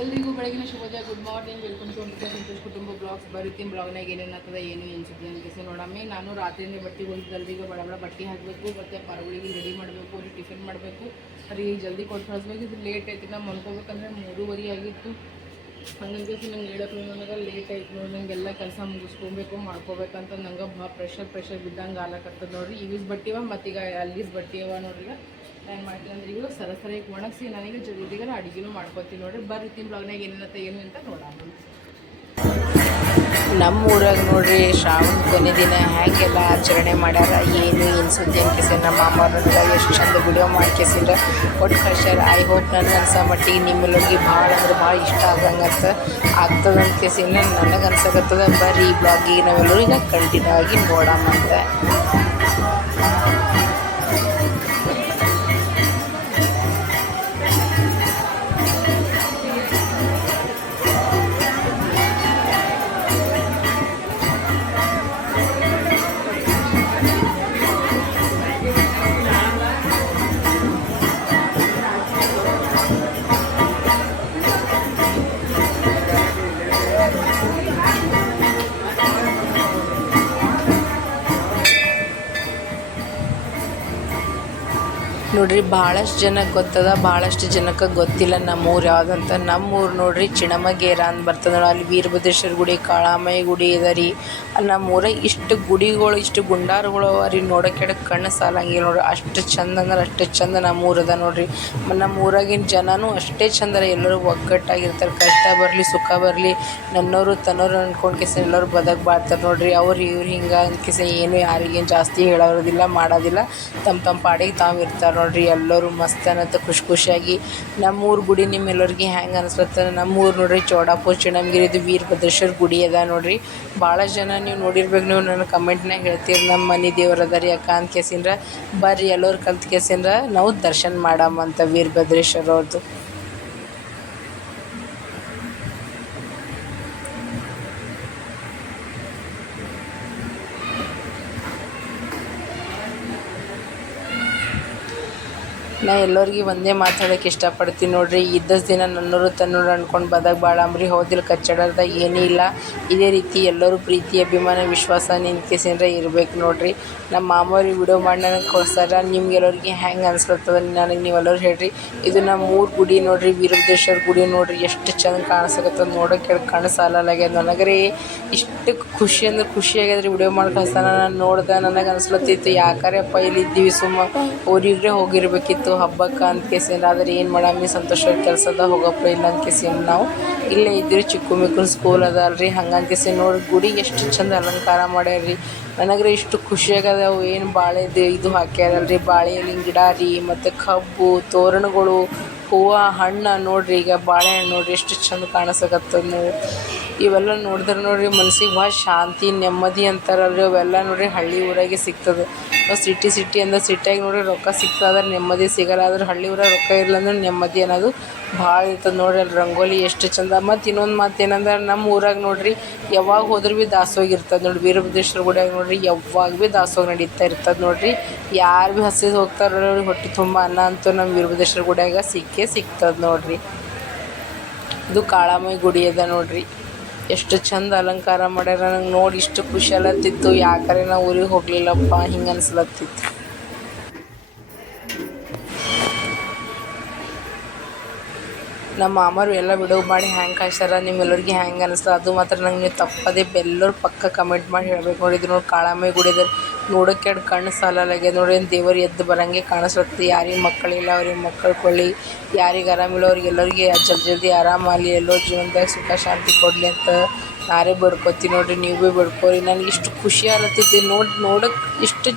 ಎಲ್ರಿಗೂ ಬೆಳಗಿನ ಶುಭೋದಯ good morning welcome to Ambika Santosh ಕುಟುಂಬ ಬ್ಲಾಗ್ಸ್ ಬರುತ್ತೀನಿ ಬ್ಲಾಗ್ನಾಗ ಏನೇನು ಆಗ್ತದೆ, ಏನು ಎನ್ಸುತ್ತೆ ಅನ್ಕೇಸಿ ನೋಡಮ್ಮೆ ನಾನು ರಾತ್ರಿನೇ ಬಟ್ಟೆ ಹೋಗಿದ್ದಲ್ರಿ ಈಗ ಬಡ ಬಡ ಬಟ್ಟೆ ಹಾಕಬೇಕು, ಮತ್ತು ಪರವಳಿಗೆ ರೆಡಿ ಮಾಡಬೇಕು ಅವ್ರಿಗೆ ಟಿಫಿನ್ ಮಾಡಬೇಕು. ಅವ್ರಿಗೆ ಜಲ್ದಿ ಕೊಟ್ಟು ಕಳಿಸ್ಬೇಕು. ಇದು ಲೇಟ್ ಆಯ್ತು ನಾ ಮಲ್ಕೋಬೇಕಂದ್ರೆ ಮೂರುವರೆ ಆಗಿತ್ತು. ಹಂಗಂಕೇಸಿ ನಂಗೆ ಹೇಳಕ್ಕೆ ನನಗೆ ಲೇಟ್ ಆಯ್ತು ನೋಡಿ ನಂಗೆಲ್ಲ ಕೆಲಸ ಮುಗಿಸ್ಕೊಬೇಕು, ಮಾಡ್ಕೋಬೇಕಂತ ನಂಗೆ ಭಾಳ ಪ್ರೆಷರ್ ಪ್ರೆಷರ್ ಬಿದ್ದಂಗೆ ಆಲಕತ್ತದ ನೋಡ್ರಿ. ಈಗಿಸ್ ಬಟ್ಟಿವ ಮತ್ತೀಗ ಅಲ್ಲಿಸ್ ಬಟ್ಟೆ ಅವ ನೋಡ್ರಿ. ಈಗ ಏನು ಮಾಡ್ತೀನಿ ಅಂದ್ರೆ ಈಗ ಸರಸರಿಗೆ ಒಣಗಿಸಿ ನನಗೆ ಜೊತೆಗೆ ಅಡುಗೆನೂ ಮಾಡ್ಕೊತೀನಿ ನೋಡ್ರಿ. ಬರ್ರಿ ತಿನ್ ಬ್ಲಾಗ್ನಾಗ ಏನೇನತ್ತ ಏನು ಅಂತ ನೋಡೋಣ ನಮ್ಮ ಊರಾಗ ನೋಡ್ರಿ, ಶ್ರಾವಣ ಕೊನೆ ದಿನ ಹೇಗೆಲ್ಲ ಆಚರಣೆ ಮಾಡ್ಯಾರ, ಏನು ಏನು ಸುದ್ದಿ ಅನ್ಕೇಸಿ ನಮ್ಮ ಮಾಮವ್ರನ್ನ ಎಷ್ಟು ಚಂದ ವಿಡಿಯೋ ಮಾಡ್ಕೇಸಿರ ಒಟ್ಟು ಕಳ್ಸ್ಯಾರ, ಐ ಹೋಪ್ ನನಗೆ ಅನ್ಸೋ ಮಟ್ಟಿಗೆ ನಿಮ್ಮಲ್ಲಿ ಭಾಳ ಅಂದ್ರೆ ಭಾಳ ಇಷ್ಟ ಆಗಂಗಂತ ಆಗ್ತದ ಅನ್ಕೇಸಿ ನನಗೆ ಅನ್ಸಕತ್ತದ, ಬರ್ರಿ ಈ ಬ್ಲಾಗಿಗೆ ನಾವೆಲ್ಲರೂ ಈಗ ಕಂಟಿನ್ಯೂ ಆಗಿ ನೋಡಮ್ಮಂತ ನೋಡ್ರಿ ಭಾಳಷ್ಟು ಜನಕ್ಕೆ ಗೊತ್ತದ ಭಾಳಷ್ಟು ಜನಕ್ಕೆ ಗೊತ್ತಿಲ್ಲ ನಮ್ಮ ಊರು ಯಾವುದಂತ. ನಮ್ಮ ಊರು ನೋಡ್ರಿ, ಚಿಣಮಗೇರ ಅಂತ ಬರ್ತದೆ ನೋಡಿ. ಅಲ್ಲಿ ವೀರಭದ್ರೇಶ್ವರ ಗುಡಿ ಕಾಳಾಮಯ್ಯ ಗುಡಿ ಇದೆ ರೀ. ಅಲ್ಲಿ ನಮ್ಮ ಊರ ಇಷ್ಟು ಗುಡಿಗಳು, ಇಷ್ಟು ಗುಂಡಾರಗಳು ಅವ ರೀ. ನೋಡೋಕೆ ಕಣ್ಣು ಸಾಲಂಗಿಲ್ಲ ನೋಡ್ರಿ. ಅಷ್ಟು ಚಂದ ಅಂದ್ರೆ ಅಷ್ಟು ಚಂದ ನಮ್ಮ ಊರದ ನೋಡ್ರಿ. ನಮ್ಮ ಊರಾಗಿನ ಜನನೂ ಅಷ್ಟೇ ಚಂದ ರೀ ಎಲ್ಲರೂ ಒಗ್ಗಟ್ಟಾಗಿರ್ತಾರೆ. ಕಷ್ಟ ಬರಲಿ, ಸುಖ ಬರಲಿ. ನನ್ನವರು ತನ್ನೋರು ಅನ್ಕೊಂಡು ಕೆಸ ಎಲ್ಲರೂ ಬದಕ್ ಬಾಳ್ತಾರೆ ನೋಡ್ರಿ. ಅವ್ರು, ಇವ್ರು ಹಿಂಗೆ ಕೆಸ ಏನು ಯಾರಿಗೇನು ಜಾಸ್ತಿ ಹೇಳೋದಿಲ್ಲ, ಮಾಡೋದಿಲ್ಲ. ತಮ್ಮ ತಮ್ಮ ಪಾಡಿಗೆ ತಾವು ಇರ್ತಾರೆ ನೋಡ್ರಿ. ಎಲ್ಲರೂ ಮಸ್ತ್ ಅನ್ನತ್ತ ಖುಷಿ ಖುಷಿಯಾಗಿ. ನಮ್ಮೂರು ಗುಡಿ ನಿಮ್ಮೆಲ್ಲರಿಗೆ ಹೆಂಗೆ ಅನ್ಸ್ಲತ್ತ ನಮ್ಮೂರು ನೋಡ್ರಿ, ಚೌಡಾಪುರ ಇದು ವೀರಭದ್ರೇಶ್ವರ ಗುಡಿ ಅದ ನೋಡ್ರಿ. ಭಾಳ ಜನ ನೀವು ನೋಡಿರ್ಬೇಕು, ನೀವು ನನ್ನ ಕಮೆಂಟ್ನಾಗ ಹೇಳ್ತೀರಿ. ನಮ್ಮ ಮನೆ ದೇವ್ರು ರೀ ಅಕ್ಕ ಅಂತ ಕೇಸಿಂದ್ರ ಬರ್ರಿ ಎಲ್ಲರು ಕಲ್ತ್ ಕೇಸಿಂದ್ರ ನಾವು ದರ್ಶನ ಮಾಡಮ್ಮಂತ ವೀರಭದ್ರೇಶ್ವರ ಅವ್ರದ್ದು ನಾ ಎಲ್ಲರಿಗೆ ಒಂದೇ ಮಾತಾಡೋಕೆ ಇಷ್ಟಪಡ್ತೀನಿ ನೋಡ್ರಿ. ಇದ್ದಷ್ಟು ದಿನ ನನ್ನೋರು ಅಂದ್ಕೊಂಡು ಅನ್ಕೊಂಡು ಬದಾಗ ಬಾಳಂಬ್ರಿ ಹೋದಿಲ್ಲ ಕಚ್ಚಡದಾಗ ಏನೂ ಇಲ್ಲ. ಇದೇ ರೀತಿ ಎಲ್ಲರೂ ಪ್ರೀತಿ, ಅಭಿಮಾನ, ವಿಶ್ವಾಸ ನಿಂತ್ಕೇಸಿಂದ್ರೆ ಇರಬೇಕು ನೋಡ್ರಿ. ನಮ್ಮ ಮಾಮವ್ರಿಗೆ ವಿಡಿಯೋ ಮಾಡಿ ನನಗೆ ಕೊಡ್ಸಾರ ನಿಮ್ಗೆಲ್ಲರಿಗೆ ಹೆಂಗೆ ಅನ್ಸ್ಲತ್ತದ ನನಗೆ ನೀವೆಲ್ಲರೂ ಹೇಳ್ರಿ. ಇದು ನಮ್ಮ ಊರು ಗುಡಿ ನೋಡ್ರಿ ವೀರಭದ್ರೇಶ್ವರ ಗುಡಿ ನೋಡ್ರಿ. ಎಷ್ಟು ಚಂದ ಕಾಣಿಸಕತ್ತದ ನೋಡೋಕೆ ಕಣ್ಣು ನನಗೆ ರೀ ಇಷ್ಟು ಖುಷಿ ಅಂದ್ರೆ ಖುಷಿ ಆಗ್ಯದ್ರಿ ವಿಡಿಯೋ ಮಾಡಿ ಕಳ್ಸಾನ ನಾನು ನೋಡ್ದೆ ನನಗೆ ಅನ್ಸ್ಲತ್ತಿತ್ತು. ಯಾಕಾರಪ್ಪ ಇಲ್ಲಿ ಇದ್ದೀವಿ ಸುಮ್ಮ ಊರಿಗ್ರೆ ಹೋಗಿರ್ಬೇಕಿತ್ತು. ಹಬ್ಬಕ್ಕೆ ಅಂತ ಕೇಸಿಂದ ಆದ್ರೆ ಏನು ಮಾಡಮ್ಮಿ ಸಂತೋಷವಾಗಿ ಕೆಲಸದ ಹೋಗಪ್ಪ ಇಲ್ಲ ಅಂತ ಕೇಸಿಂದ ನಾವು ಇಲ್ಲೇ ಇದ್ರಿ ಚಿಕ್ಕ ಮಿಕ್ಕನ ಸ್ಕೂಲ್ ಅದ ಅಲ್ರಿ ಹಂಗಂತ ಕೇಸಿ ನೋಡಿ ಗುಡಿ ಎಷ್ಟು ಚಂದ ಅಲಂಕಾರ ಮಾಡ್ಯಾರ್ರಿ. ನನಗ್ರೆ ಇಷ್ಟು ಖುಷಿ ಆಗದ ಅವು ಏನು ಬಾಳೆದು ಇದು ಹಾಕ್ಯಾರಲ್ರಿ ಬಾಳೆ ಹಣ್ಣಿನ ಗಿಡ ರೀ, ಮತ್ತು ಕಬ್ಬು, ತೋರಣಗಳು, ಹೂವು, ಹಣ್ಣು ನೋಡ್ರಿ. ಈಗ ಬಾಳೆಹಣ್ಣು ನೋಡ್ರಿ, ಎಷ್ಟು ಚಂದ ಕಾಣಿಸಕತ್ತದ ನೀವು. ಇವೆಲ್ಲ ನೋಡಿದ್ರೆ ನೋಡ್ರಿ ಮನ್ಸಿಗೆ ಭಾಳ ಶಾಂತಿ, ನೆಮ್ಮದಿ ಅಂತಾರಲ್ರಿ. ಅವೆಲ್ಲ ನೋಡ್ರಿ ಹಳ್ಳಿ ಊರಾಗೆ ಸಿಗ್ತದೆ. ಸಿಟಿ ಸಿಟಿ ಅಂದ್ರೆ ಸಿಟಿಯಾಗಿ ನೋಡ್ರಿ ರೊಕ್ಕ ಸಿಗ್ತದೆ ಆದ್ರೆ ನೆಮ್ಮದಿ ಸಿಗಲ್ಲ. ಆದ್ರೆ ಹಳ್ಳಿ ಊರಾಗ ರೊಕ್ಕ ಇಲ್ಲ ಅಂದ್ರೆ ನೆಮ್ಮದಿ ಅನ್ನೋದು ಭಾಳ ಇರ್ತದೆ ನೋಡ್ರಿ ಅಲ್ಲಿ ರಂಗೋಲಿ ಎಷ್ಟು ಚಂದ. ಮತ್ತು ಇನ್ನೊಂದು ಮಾತು ಏನಂದ್ರೆ ನಮ್ಮ ಊರಾಗ ನೋಡ್ರಿ ಯಾವಾಗ ಹೋದ್ರೂ ಭೀ ಹೋಗಿ ಇರ್ತದೆ ನೋಡಿ ವೀರಭದ್ರೇಶ್ವರ ಗುಡಿಯಾಗ ನೋಡ್ರಿ ಯಾವಾಗ ಭೀ ದಾಸೋಗಿ ನಡೀತಾ ಇರ್ತದೆ ನೋಡ್ರಿ. ಯಾರು ಭೀ ಹಸಿದು ಹೋಗ್ತಾರ ಹೊಟ್ಟೆ ತುಂಬ ಅನ್ನ ಅಂತೂ ನಮ್ಮ ವೀರಭದ್ರೇಶ್ವರ ಗುಡಿಯಾಗ ಸಿಕ್ಕೇ ಸಿಗ್ತದೆ ನೋಡ್ರಿ. ಇದು ಕಾಳಾಮಯಿ ಗುಡಿ ಅದ ನೋಡ್ರಿ. ಎಷ್ಟು ಚಂದ ಅಲಂಕಾರ ಮಾಡ್ಯಾರ, ನಂಗೆ ನೋಡಿ ಇಷ್ಟು ಖುಷಿ ಅಲತ್ತಿತ್ತು ಯಾಕರೆ ನಾ ಊರಿಗೆ ಹೋಗ್ಲಿಲ್ಲಪ್ಪ, ಹಿಂಗೆ ಅನ್ಸ್ಲತ್ತಿತ್ತು. ನಮ್ಮ ಮಾಮರು ಎಲ್ಲ ವಿಡಿಯೋ ಮಾಡಿ ಹ್ಯಾಂಗೆ ಕಳ್ಸ್ಯಾರ ನಿಮ್ಮೆಲ್ಲರಿಗೆ ಹ್ಯಾಂಗೆ ಅನಿಸ್ತು. ಅದು ಮಾತ್ರ ನಂಗೆ ನೀವು ತಪ್ಪದೆ ಎಲ್ಲರೂ ಪಕ್ಕ ಕಮೆಂಟ್ ಮಾಡಿ ಹೇಳ್ಬೇಕು. ನೋಡಿದ್ರು ನೋಡಿ ಕಾಳಾಮಯಿ ಗುಡಿದ ನೋಡೋಕೆ ಎರಡು ಕಣ್ಣು ಸಾಲಲ್ಲಾಗ್ಯದ ನೋಡಿ ದೇವರು ಎದ್ದು ಬರಂಗೆ ಕಾಣಿಸ್ಲತ್ತದೆ ಯಾರಿಗೆ ಮಕ್ಕಳಿಲ್ಲ, ಅವ್ರಿಗೆ ಮಕ್ಕಳು ಕೊಳ್ಳಿ ಯಾರಿಗೆ ಆರಾಮಿಲ್ಲ ಅವ್ರಿಗೆ ಎಲ್ಲರಿಗೆ ಜಲ್ದಿ ಜಲ್ದಿ ಆರಾಮಾಗಲಿ ಎಲ್ಲೋ ಜೀವನದಾಗ ಸುಖ, ಶಾಂತಿ ಕೊಡಲಿ ಅಂತ ನಾರೇ ಬೇಡ್ಕೊತೀನಿ ನೋಡ್ರಿ. ನೀವು ಭೀ ಬೇಡ್ಕೊರಿ. ನನಗೆ ಇಷ್ಟು ಖುಷಿ ಆಗತ್ತೈತಿ ನೋಡಿ, ನೋಡೋಕೆ ಇಷ್ಟು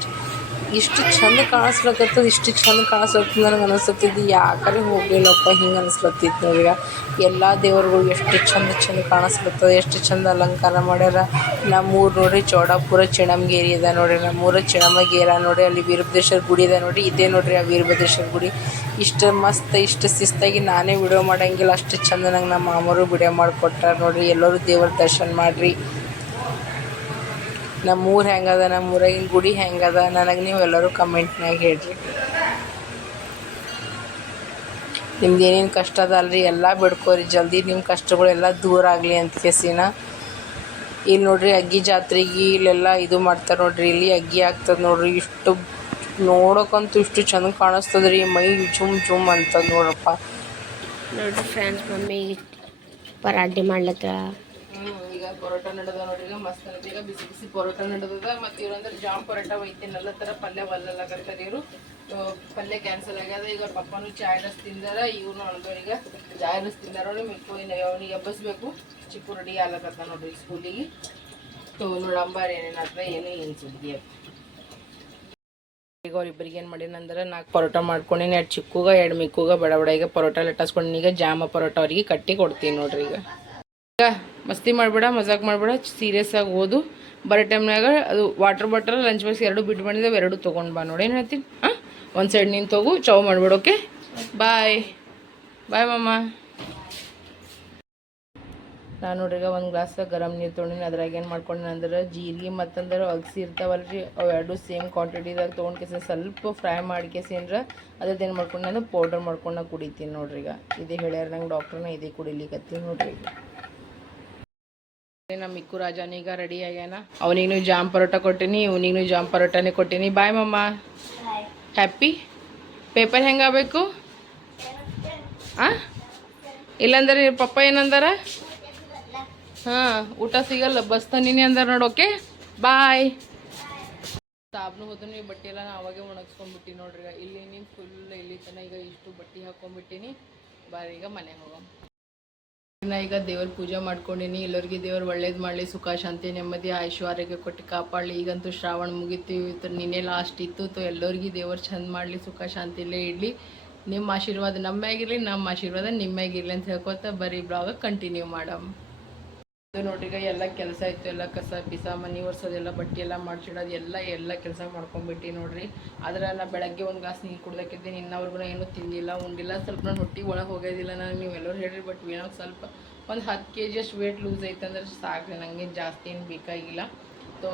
ಇಷ್ಟು ಚಂದ ಕಾಣಿಸ್ಲಕತ್ತದ, ಇಷ್ಟು ಚಂದ ಕಾಣಿಸ್ಲತ್ತದ ನನಗೆ ಅನಿಸ್ಲತ್ತಿದ್ದು ಯಾಕರೆ ಹೋಗಲಿಲ್ಲಪ್ಪ, ಹಿಂಗೆ ಅನಿಸ್ಲತ್ತಿತ್ತು ನನಗೆ. ಎಲ್ಲ ದೇವರುಗಳು ಎಷ್ಟು ಚಂದ ಚಂದ ಕಾಣಿಸ್ಲತ್ತದ, ಎಷ್ಟು ಚಂದ ಅಲಂಕಾರ ಮಾಡ್ಯಾರ. ನಮ್ಮೂರು ನೋಡ್ರಿ, ಚೌಡಾಪುರ ಚಿಣಮಗೇರಿ ಅದ ನೋಡ್ರಿ. ನಮ್ಮೂರ ಚಿಣಮಗೇರ ನೋಡ್ರಿ, ಅಲ್ಲಿ ವೀರಭದ್ರೇಶ್ವರ ಗುಡಿ ಇದೆ ನೋಡ್ರಿ. ಇದೇ ನೋಡ್ರಿ ಆ ವೀರಭದ್ರೇಶ್ವರ ಗುಡಿ. ಇಷ್ಟು ಮಸ್ತ್, ಇಷ್ಟು ಶಿಸ್ತಾಗಿ ನಾನೇ ವಿಡಿಯೋ ಮಾಡಂಗಿಲ್ಲ. ಅಷ್ಟು ಚಂದ ನಂಗೆ ನಮ್ಮ ಮಾಮರು ವಿಡಿಯೋ ಮಾಡಿಕೊಟ್ಟಾರ ನೋಡ್ರಿ. ಎಲ್ಲರೂ ದೇವ್ರ ದರ್ಶನ ಮಾಡಿರಿ. ನಮ್ಮ ಊರು ಹೆಂಗದ ನಮ್ಮ ಊರಾಗಿನ ಗುಡಿ ಹೆಂಗದ, ನನಗೆ ನೀವು ಎಲ್ಲರೂ ಕಮೆಂಟ್ನಾಗ ಹೇಳ್ರಿ. ನಿಮ್ದು ಏನೇನು ಕಷ್ಟ ಅಲ್ರಿ ಎಲ್ಲ ಬಿಡ್ಕೋರಿ. ಜಲ್ದಿ ನಿಮ್ಮ ಕಷ್ಟಗಳೆಲ್ಲ ದೂರ ಆಗಲಿ ಅಂತ ಕೇಸಿನ. ಇಲ್ಲಿ ನೋಡ್ರಿ ಅಗ್ಗಿ ಜಾತ್ರೆಗೆ ಇಲ್ಲೆಲ್ಲ ಇದು ಮಾಡ್ತಾರೆ ನೋಡ್ರಿ, ಇಲ್ಲಿ ಅಗ್ಗಿ ಆಗ್ತದೆ ನೋಡ್ರಿ. ಇಷ್ಟು ನೋಡೋಕ್ಕಂತೂ ಇಷ್ಟು ಚಂದ ಕಾಣಿಸ್ತದ್ರಿ, ಮೈ ಜುಮ್ ಜುಮ್ ಅಂತ ನೋಡ್ರಪ್ಪ. ನೋಡ್ರಿ ಫ್ರೆಂಡ್ಸ್ ಮಮ್ಮಿ ಪರಾಟೆ ಮಾಡ್ಲತ್ತ ಈಗ ಪರೋಟ ನಡೆದ ನೋಡ್ರಿ ಮಸ್ತ್ ಈಗ ಬಿಸಿ ಬಿಸಿ ಪರೋಟ ನಡೆದದ. ಮತ್ತೆ ಇವ್ರಂದ್ರೆ ಜಾಮ್ ಪರೋಟ ಒಯ್ತೀನಿ ಥರ ಪಲ್ಯ ಒಲ್ಲಲಾಗತ್ತಾರ ಇವರು. ಪಲ್ಯ ಕ್ಯಾನ್ಸಲ್ ಆಗ್ಯದ. ಈಗ ಪಪ್ಪನು ಚಾಯ್ ರಸ್ ತಿಂದಾರ, ಇವ್ನು ಅಳ್ದವ್ರು ಈಗ ಚಾಯ್ ರಸ್ ತಿಂದಾರ ಮಿಕ್ಕು ಅವನಿಗೆ ಎಬ್ಬಸ್ಬೇಕು. ಚಿಕ್ಕು ರೆಡಿ ಆಗ್ಲಕತ್ತ ನೋಡ್ರಿ ಸ್ಕೂಲಿಗೆ ತೋ ನೋಡಂಬಾರ ಏನೇನಾತ್ರ ಏನು ಏನು ಸುದ್ದಿ ಈಗ ಅವ್ರಿಬ್ಬರಿಗೆ ಏನು ಮಾಡೀನಂದ್ರೆ ನಾಲ್ಕು ಪರೋಟ ಮಾಡ್ಕೊಂಡಿನಿ. ಎರಡು ಚಿಕ್ಕುಗ, ಎರಡು ಮಿಕ್ಕುಗ, ಬಡ ಬಡ. ಈಗ ಪರೋಟ ಲಟ್ಟಿಸ್ಕೊಂಡು ಈಗ ಜಾಮ ಪರೋಟ ಅವ್ರಿಗೆ ಕಟ್ಟಿ ಕೊಡ್ತೀನಿ ನೋಡ್ರಿ ಈಗ ಮಸ್ತಿ ಮಾಡಬೇಡ, ಮಜಾಕ್ ಮಾಡಬೇಡ ಸೀರಿಯಸ್ ಆಗಿ ಓದು. ಬರೋ ಟೈಮ್ನಾಗ ಅದು ವಾಟರ್ ಬಾಟಲ್ ಲಂಚ್ ಬಾಕ್ಸ್ ಎರಡು ಬಿಟ್ಟು ಬಂದಿದ್ದಾವೆ ಎರಡು ತೊಗೊಂಡು ಬಾ ನೋಡಿ, ಏನು ಹೇಳ್ತೀನಿ? ಹಾಂ? ಒಂದು ಸೈಡ್ ನೀನು ತಗೋ ಚೌ ಮಾಡಿಬಿಡು ಓಕೆ ಬಾಯ್ ಬಾಯ್ ಮಮ್ಮ ನಾನು ನೋಡ್ರಿಗ ಒಂದು ಗ್ಲಾಸ್ ಗರಮ್ ನೀರು ತೊಗೊಂಡಿನಿ, ಅದ್ರಾಗ ಏನು ಮಾಡ್ಕೊಂಡಿನಿ ಅಂದ್ರೆ ಜೀರಿಗೆ ಮತ್ತಂದ್ರೆ ಅಗಸಿ ಇರ್ತಾವಲ್ರಿ ಅವು ಎರಡು ಸೇಮ್ ಕ್ವಾಂಟಿಟಿದಾಗ ತೊಗೊಂಡು ಕೇಸ, ಸ್ವಲ್ಪ ಫ್ರೈ ಮಾಡಿ ಕೇಸಿಂದ್ರೆ ಅದೇನು ಮಾಡ್ಕೊಂಡು, ನಾನು ಪೌಡರ್ ಮಾಡ್ಕೊಂಡು ನಾ ಕುಡಿತೀನಿ ನೋಡ್ರಿ ಈಗ. ಇದೇ ಹೇಳ್ಯಾರ ನಂಗೆ ಡಾಕ್ಟ್ರನ್ನ ಇದೇ ಕುಡಿಲಿಕತ್ತೀನಿ ನೋಡ್ರಿ ನಮ್ಮ ಮಿಕ್ಕು ರಾಜನೀಗ ರೆಡಿ ಆಗ್ಯಾನ. ಅವನಿಗೂ ಜಾಮ್ ಪರೋಟ ಕೊಟ್ಟಿನಿ ಇವನಿಗೂ ಜಾಮ್ ಪರೋಟನೇ ಕೊಟ್ಟಿನಿ. ಬಾಯ್ ಮಮ್ಮ. ಹ್ಯಾಪಿ ಪೇಪರ್ ಹೆಂಗಾಗಬೇಕು ಆ? ಇಲ್ಲಂದ್ರೆ ಪಪ್ಪ ಏನಂದಾರ? ಹಾಂ, ಊಟ ಸಿಗಲ್ಲ, ಬಸ್ ತಂದಿನಿ ಅಂದಾರ ನೋಡೋಕೆ ಬಾಯ್ ಸಾಬ್ನು ಹೋದ್ರು ಈ ಬಟ್ಟೆ ಎಲ್ಲ ನಾ ಅವಾಗೆ ಒಣಗಿಸ್ಕೊಂಡ್ಬಿಟ್ಟಿ ನೋಡ್ರಿ ಇಲ್ಲಿ ನೀನು ಫುಲ್ ಇಲ್ಲಿ ತನಕ ಈಗ ಇಷ್ಟು ಬಟ್ಟೆ ಹಾಕೊಂಡ್ಬಿಟ್ಟಿನಿ ಈಗ ಮನೆಗೆ ಹೋಗಮ್. ನಾ ಈಗ ದೇವ್ರ ಪೂಜೆ ಮಾಡ್ಕೊಂಡಿನಿ, ಎಲ್ಲರಿಗೆ ದೇವ್ರು ಒಳ್ಳೇದು ಮಾಡಲಿ, ಸುಖ, ಶಾಂತಿ, ನೆಮ್ಮದಿ ಆಯುಷ್ಯ ಆರೋಗ್ಯ ಕೊಟ್ಟು ಕಾಪಾಡಲಿ. ಈಗಂತೂ ಶ್ರಾವಣ ಮುಗೀತು, ಇವತ್ತು ನಿನ್ನೆ ಲಾಸ್ಟ್ ಇತ್ತು, ತೋ ಎಲ್ಲರಿಗೆ ದೇವ್ರು ಚಂದ ಮಾಡಲಿ, ಸುಖ, ಶಾಂತಿಲೇ ಇಡ್ಲಿ. ನಿಮ್ಮ ಆಶೀರ್ವಾದ ನಮ್ಮ ಆಗಿರ್ಲಿ ನಮ್ಮ ಆಶೀರ್ವಾದ ನಿಮ್ಮ ಆಗಿರ್ಲಿ ಅಂತ ಹೇಳ್ಕೊತ ಬರೀ ಬ್ಲಾಗ್ ಕಂಟಿನ್ಯೂ ಮಾಡಮ್. ಇದು ನೋಡ್ರಿ ಎಲ್ಲ ಕೆಲಸ ಇತ್ತು, ಎಲ್ಲ ಕಸ ಪಿಸ ಮನೆ ಒರ್ಸೋದೆಲ್ಲ, ಬಟ್ಟೆ ಎಲ್ಲ ಮಾಡ್ಸಿಡೋದು, ಎಲ್ಲ ಎಲ್ಲ ಕೆಲಸ ಮಾಡ್ಕೊಂಡ್ಬಿಟ್ಟು ನೋಡ್ರಿ. ಆದ್ರೆ ನಾ ಬೆಳಗ್ಗೆ ಒಂದು ಗ್ಲಾಸ್ ನೀರು ಕುಡ್ದಕ್ಕಿದ್ದೀನಿ ಇನ್ನವ್ರಿಗೂ ಏನೂ ತಿಂದಿಲ್ಲ, ಉಂಡಿಲ್ಲ, ಸ್ವಲ್ಪ ನಾನು ಹೊಟ್ಟಿಗೆ ಒಳಗೆ ಹೋಗೋದಿಲ್ಲ ನಾನು, ನೀವು ಎಲ್ಲರೂ ಹೇಳ್ರಿ ಬಟ್ ಏನೋ ಸ್ವಲ್ಪ ಒಂದು ಹತ್ತು ಕೆ ಜಿ ಅಷ್ಟು ವೇಟ್ ಲೂಸ್ ಐತಂದ್ರೆ ಸಾಕು ನನಗೆ ಜಾಸ್ತಿ ಏನು ಬೇಕಾಗಿಲ್ಲ. ತೋ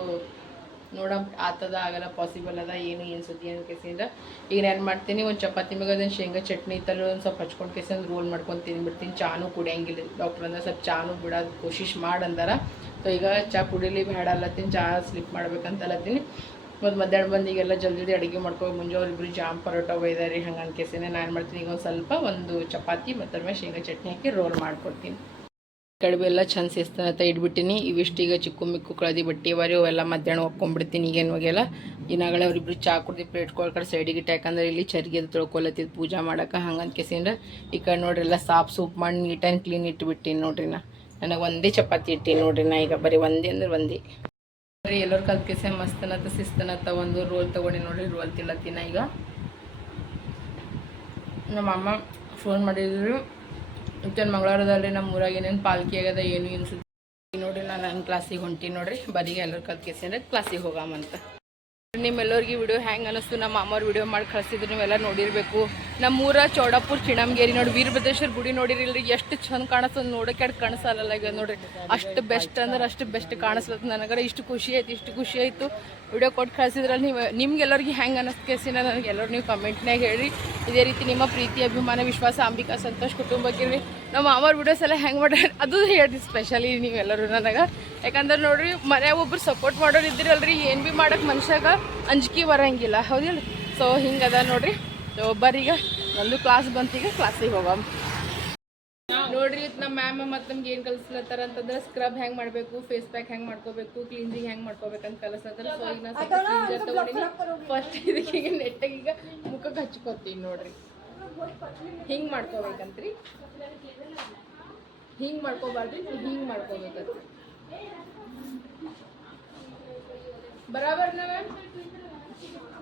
ನೋಡ ಆತದ ಆಗಲ್ಲ ಪಾಸಿಬಲ್ ಅದ, ಏನು ಏನು ಸುದ್ದಿ ಅಂತ ಕೇಸಿಂದ ಈಗ ನಾನು ಮಾಡ್ತೀನಿ, ಒಂದು ಚಪಾತಿ ಮ್ಯಾಗ ಅದನ್ನು ಶೇಂಗಾ ಚಟ್ನಿ ತಲೆ ಒಂದು ಸ್ವಲ್ಪ ಹಚ್ಕೊಂಡು ಕೇಸಿಂದ ರೋಲ್ ಮಾಡ್ಕೊಂಡು ತಿಂದ್ಬಿಡ್ತೀನಿ ಚಾನು ಕುಡಿಯಂಗಿಲ್ಲ. ಡಾಕ್ಟ್ರ್ ಅಂದ್ರೆ ಸ್ವಲ್ಪ ಚಾನು ಬಿಡೋದು ಕೋಶಿಶ್ ಮಾಡಂದಾರ ಸೊ ಈಗ ಚಾ ಕುಡಿಲಿ ಬೇಡ ಅಲ್ಲತ್ತೀನಿ, ಚಾ ಸ್ಲಿಪ್ ಮಾಡ್ಬೇಕಂತ ಅಲ್ಲತ್ತೀನಿ. ಮತ್ತು ಮಧ್ಯಾಹ್ನ ಬಂದು ಈಗೆಲ್ಲ ಜಲ್ದಿ ಜಲ್ದಿ ಅಡುಗೆ ಮಾಡ್ಕೊಂಡು ಮುಂಜಾನೆ ಇಬ್ಬರು ಜಾಮ್ ಪರೋಟ ಒಯ್ದಾರಿ, ಹಂಗೆ ಅನ್ಕೇಸಿನ ನಾನು ಮಾಡ್ತೀನಿ, ಈಗ ಒಂದು ಸ್ವಲ್ಪ ಒಂದು ಚಪಾತಿ ಮತ್ತು ಅದ್ರ ಮೇಲೆ ಶೇಂಗಾ ಚಟ್ನಿ ಹಾಕಿ ರೋಲ್ ಮಾಡ್ಕೊಡ್ತೀನಿ. ಕಡುಬು ಎಲ್ಲ ಚಂದ ಸೇಸ್ತಾನತ್ತ ಇಟ್ಬಿಟ್ಟಿನಿ. ಈಗ ಚಿಕ್ಕು ಮಿಕ್ಕು ಕಳದಿ ಬಟ್ಟೆ ಅವಾರಿ ಅವೆಲ್ಲ ಮಧ್ಯಾಹ್ನ ಒಕ್ಕೊಂಡ್ಬಿಡ್ತೀನಿ ಈಗೇನು ಹೋಗ್ಯಲ್ಲ ಇನ್ನಾಗಲೇ ಅವ್ರಿಬ್ರು ಚಾ ಕುಡ್ದು ಪ್ಲೇಟ್ ಕೊಳ್ ಕಡೆ ಸೈಡಿಗೆ ಯಾಕಂದ್ರೆ ಇಲ್ಲಿ ಚರ್ಗಿ ಅದು ತೊಳ್ಕೊಲತ್ತಿದ್ದು ಪೂಜಾ ಮಾಡಕ್ಕೆ ಹಂಗಂತ ಕೇಸಿಂದ. ಈ ಕಡೆ ನೋಡ್ರಿ ಎಲ್ಲ ಸಾಫ್ ಸೂಪ್ ಮಾಡಿ ನೀಟ್ ಆ್ಯಂಡ್ ಕ್ಲೀನ್ ಇಟ್ಬಿಟ್ಟಿನಿ ನೋಡ್ರಿ ನಾ. ನನಗೆ ಒಂದೇ ಚಪಾತಿ ಇಟ್ಟಿನಿ ನೋಡ್ರಿ ನಾ ಈಗ, ಬರೀ ಒಂದೇ ಅಂದ್ರೆ ಒಂದೇ. ಬರೀ ಎಲ್ಲರ ಕಲ್ತ್ ಕೇಸೆ ಮಸ್ತನತ್ತ ಶಿಸ್ತನತ್ತ ಒಂದು ರೋಲ್ ತೊಗೊಂಡು ನೋಡ್ರಿ, ರೋಲ್ ತಿನ್ನತ್ತಿನ ಈಗ. ನಮ್ಮ ಅಮ್ಮ ಫೋನ್ ಮಾಡಿದ್ರು. ಇವತ್ತೇನು ಮಂಗಳವಾರದಲ್ಲಿ ನಮ್ಮ ಊರಾಗ ಏನೇನು ಪಾಲ್ಕಿ ಆಗ್ಯದ, ಏನು ಏನು ಸುದ್ದಿ ನೋಡ್ರಿ ನಾನು ನನ್ನ ಕ್ಲಾಸಿಗೆ ಹೊಂಟೀನಿ ನೋಡ್ರಿ. ಬದಿಗೆ ಎಲ್ಲರೂ ಕಲ್ತ್ ಕೇಸಿ ಅಂದ್ರೆ ಕ್ಲಾಸಿಗೆ ಹೋಗಾಮಂತ ನಿಮ್ಮೆಲ್ಲರಿಗೆ ವಿಡಿಯೋ ಹ್ಯಾಂಗೆ ಅನ್ನಿಸ್ತು ನಮ್ಮ ಅಮ್ಮವ್ರು ವಿಡಿಯೋ ಮಾಡಿ ಕಳಿಸಿದ್ರು, ನೀವೆಲ್ಲ ನೋಡಿರಬೇಕು. ನಮ್ಮ ಊರ ಚೌಡಾಪುರ ಚಿಣಮಗೇರಿ ನೋಡಿ ವೀರಭದ್ರೇಶ್ವರ ಗುಡಿ ನೋಡಿರಿಲ್ರಿ ಎಷ್ಟು ಚಂದ ಕಾಣಿಸ್ತದ ನೋಡಕ್ಕೆ ಅಡ್ ಕಾಣಿಸಲ್ಲ ಈಗ ನೋಡ್ರಿ. ಅಷ್ಟು ಬೆಸ್ಟ್ ಅಂದ್ರೆ ಅಷ್ಟು ಬೆಸ್ಟ್ ಕಾಣಿಸ್ಲತ್ತ ನನಗಡೆ ಇಷ್ಟು ಖುಷಿ ಆಯ್ತು, ಇಷ್ಟು ಖುಷಿ ಆಯಿತು. ವಿಡಿಯೋ ಕೊಟ್ಟು ಕಳಿಸಿದ್ರಲ್ಲಿ ನೀವು, ನಿಮ್ಗೆಲ್ಲರಿಗೆ ಹೆಂಗೆ ಅನ್ನಿಸ್ತು ನನಗೆ ಎಲ್ಲರೂ ನೀವು ಕಮೆಂಟ್ನಾಗ ಹೇಳಿ ಇದೇ ರೀತಿ ನಿಮ್ಮ ಪ್ರೀತಿ, ಅಭಿಮಾನ, ವಿಶ್ವಾಸ, ಅಂಬಿಕಾ, ಸಂತೋಷ್ ಕುಟುಂಬಕ್ಕಿರ್ರಿ ನಮ್ಮ ಮಾಮವ್ರ ವಿಡಿಯೋಸ್ ಎಲ್ಲ ಹೆಂಗೆ ಮಾಡ್ರಿ ಅದು ಹೇಳ್ರಿ ಸ್ಪೆಷಲಿ ನೀವೆಲ್ಲರೂ ನನಗೆ. ಯಾಕಂದ್ರೆ ನೋಡ್ರಿ, ಮನ್ಯಾಗ ಒಬ್ರು ಸಪೋರ್ಟ್ ಮಾಡೋರು ಇದ್ದಿರಲ್ರಿ, ಏನು ಭೀ ಮಾಡಕ್ಕೆ ಮನುಷ್ಯಾಗ ಅಂಜಿಕೆ ಬರಂಗಿಲ್ಲ. ಹೌದಿಲ್ಲ ಸೊ ಹಿಂಗದ ನೋಡ್ರಿ. ಒಬ್ಬರೀಗ ನಂದು ಕ್ಲಾಸ್ ಬಂತೀಗ ಕ್ಲಾಸಿಗೆ ಹೋಗಮ್. ನೋಡ್ರಿ ಇವತ್ತು ನಮ್ಮ ಮ್ಯಾಮ್ ಮತ್ತು ನಮ್ಗೆ ಏನು ಕಲಿಸ್ಲತ್ತಾರ ಅಂತಂದ್ರೆ ಸ್ಕ್ರಬ್ ಹೆಂಗೆ ಮಾಡಬೇಕು ಫೇಸ್ ಪ್ಯಾಕ್ ಹೆಂಗೆ ಮಾಡ್ಕೋಬೇಕು ಕ್ಲೀನ್ಸಿಂಗ್ ಹೆಂಗೆ ಮಾಡ್ಕೋಬೇಕಂತ ಕಲಿಸ್ಲತ್ತಾರ. ಸೊ ಈಗ ನಾನು ಸ್ವಲ್ಪ ಕ್ಲೀನ್ಸರ್ ತೊಗೊಂಡಿನಿ. ಫಸ್ಟ್ ಇದಕ್ಕೆ ಈಗ ನೆಟ್ಟಾಗ ಈಗ ಮುಖಕ್ಕೆ ಹಚ್ಕೋತೀನಿ ನೋಡ್ರಿ. ಹಿಂಗೆ ಮಾಡ್ಕೋಬೇಕಂತ್ರಿ. ಹಿಂಗೆ ಮಾಡ್ಕೋಬಾರ್ದು ಹಿಂಗೆ ಮಾಡ್ಕೋಬೇಕಂತ ಬರಾಬರ್ ಮ್ಯಾಮ್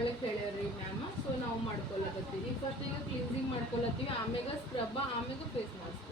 ನಮಗೆ ಹೇಳ್ಯಾರಿ ಮ್ಯಾಮ್. ಸೊ ನಾವು ಮಾಡ್ಕೊಳಕತ್ತೀವಿ. ಫಸ್ಟ್ ಈಗ ಕ್ಲೀನ್ಸಿಂಗ್ ಮಾಡ್ಕೊಳತ್ತೀವಿ. ಆಮ್ಯಾಗ ಸ್ಕ್ರಬ್ ಆಮ್ಯಾಗ ಫೇಸ್ ಮಾಸ್ಕ್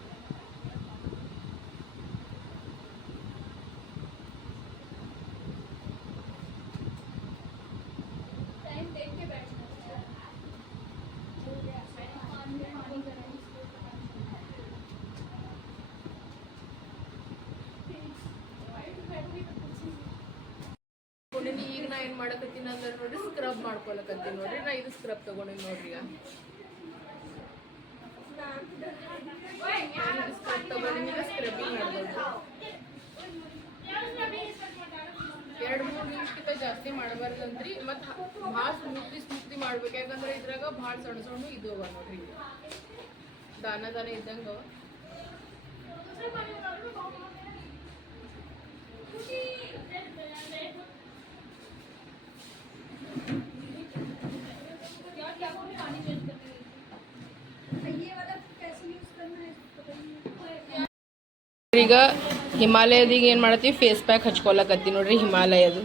ತಗೊಂಡಿನಿ ಈಗ ನಾ ಏನ್ ಮಾಡಕತ್ತೀನಿ ಅಂದ್ರೆ ನೋಡ್ರಿ ಸ್ಕ್ರಬ್ ಮಾಡ್ಕೊಳಕತ್ತೀನಿ ನೋಡ್ರಿ. ನಾ ಇದು ಸ್ಕ್ರಬ್ ತಗೊಂಡಿನಿ ನೋಡ್ರಿ ಸ್ಕ್ರಬ್ ತಗೊಂಡಿನಿ, ಈಗ ಎರಡು ಮೂರು ನಿಮಿಷಕ್ಕಿಂತ ಜಾಸ್ತಿ ಮಾಡಬಾರ್ದಂತ್ರಿ. ಮತ್ತು ಭಾಳ ಸ್ಮೂತಿ ಸ್ಮೂತಿ ಮಾಡ್ಬೇಕು. ಯಾಕಂದ್ರೆ ಇದ್ರಾಗ ಭಾಳ ಸಣ್ಣ ಸಣ್ಣ ಇದು ಅವ ನೋಡ್ರಿ ದಾನ ದಾನ ಇದ್ದಂಗೆ ಈಗ ಹಿಮಾಲಯದೀಗ ಏನು ಮಾಡತ್ತೀವಿ ಫೇಸ್ ಪ್ಯಾಕ್ ಹಚ್ಕೊಳಕತ್ತೀವಿ ನೋಡ್ರಿ ಹಿಮಾಲಯದು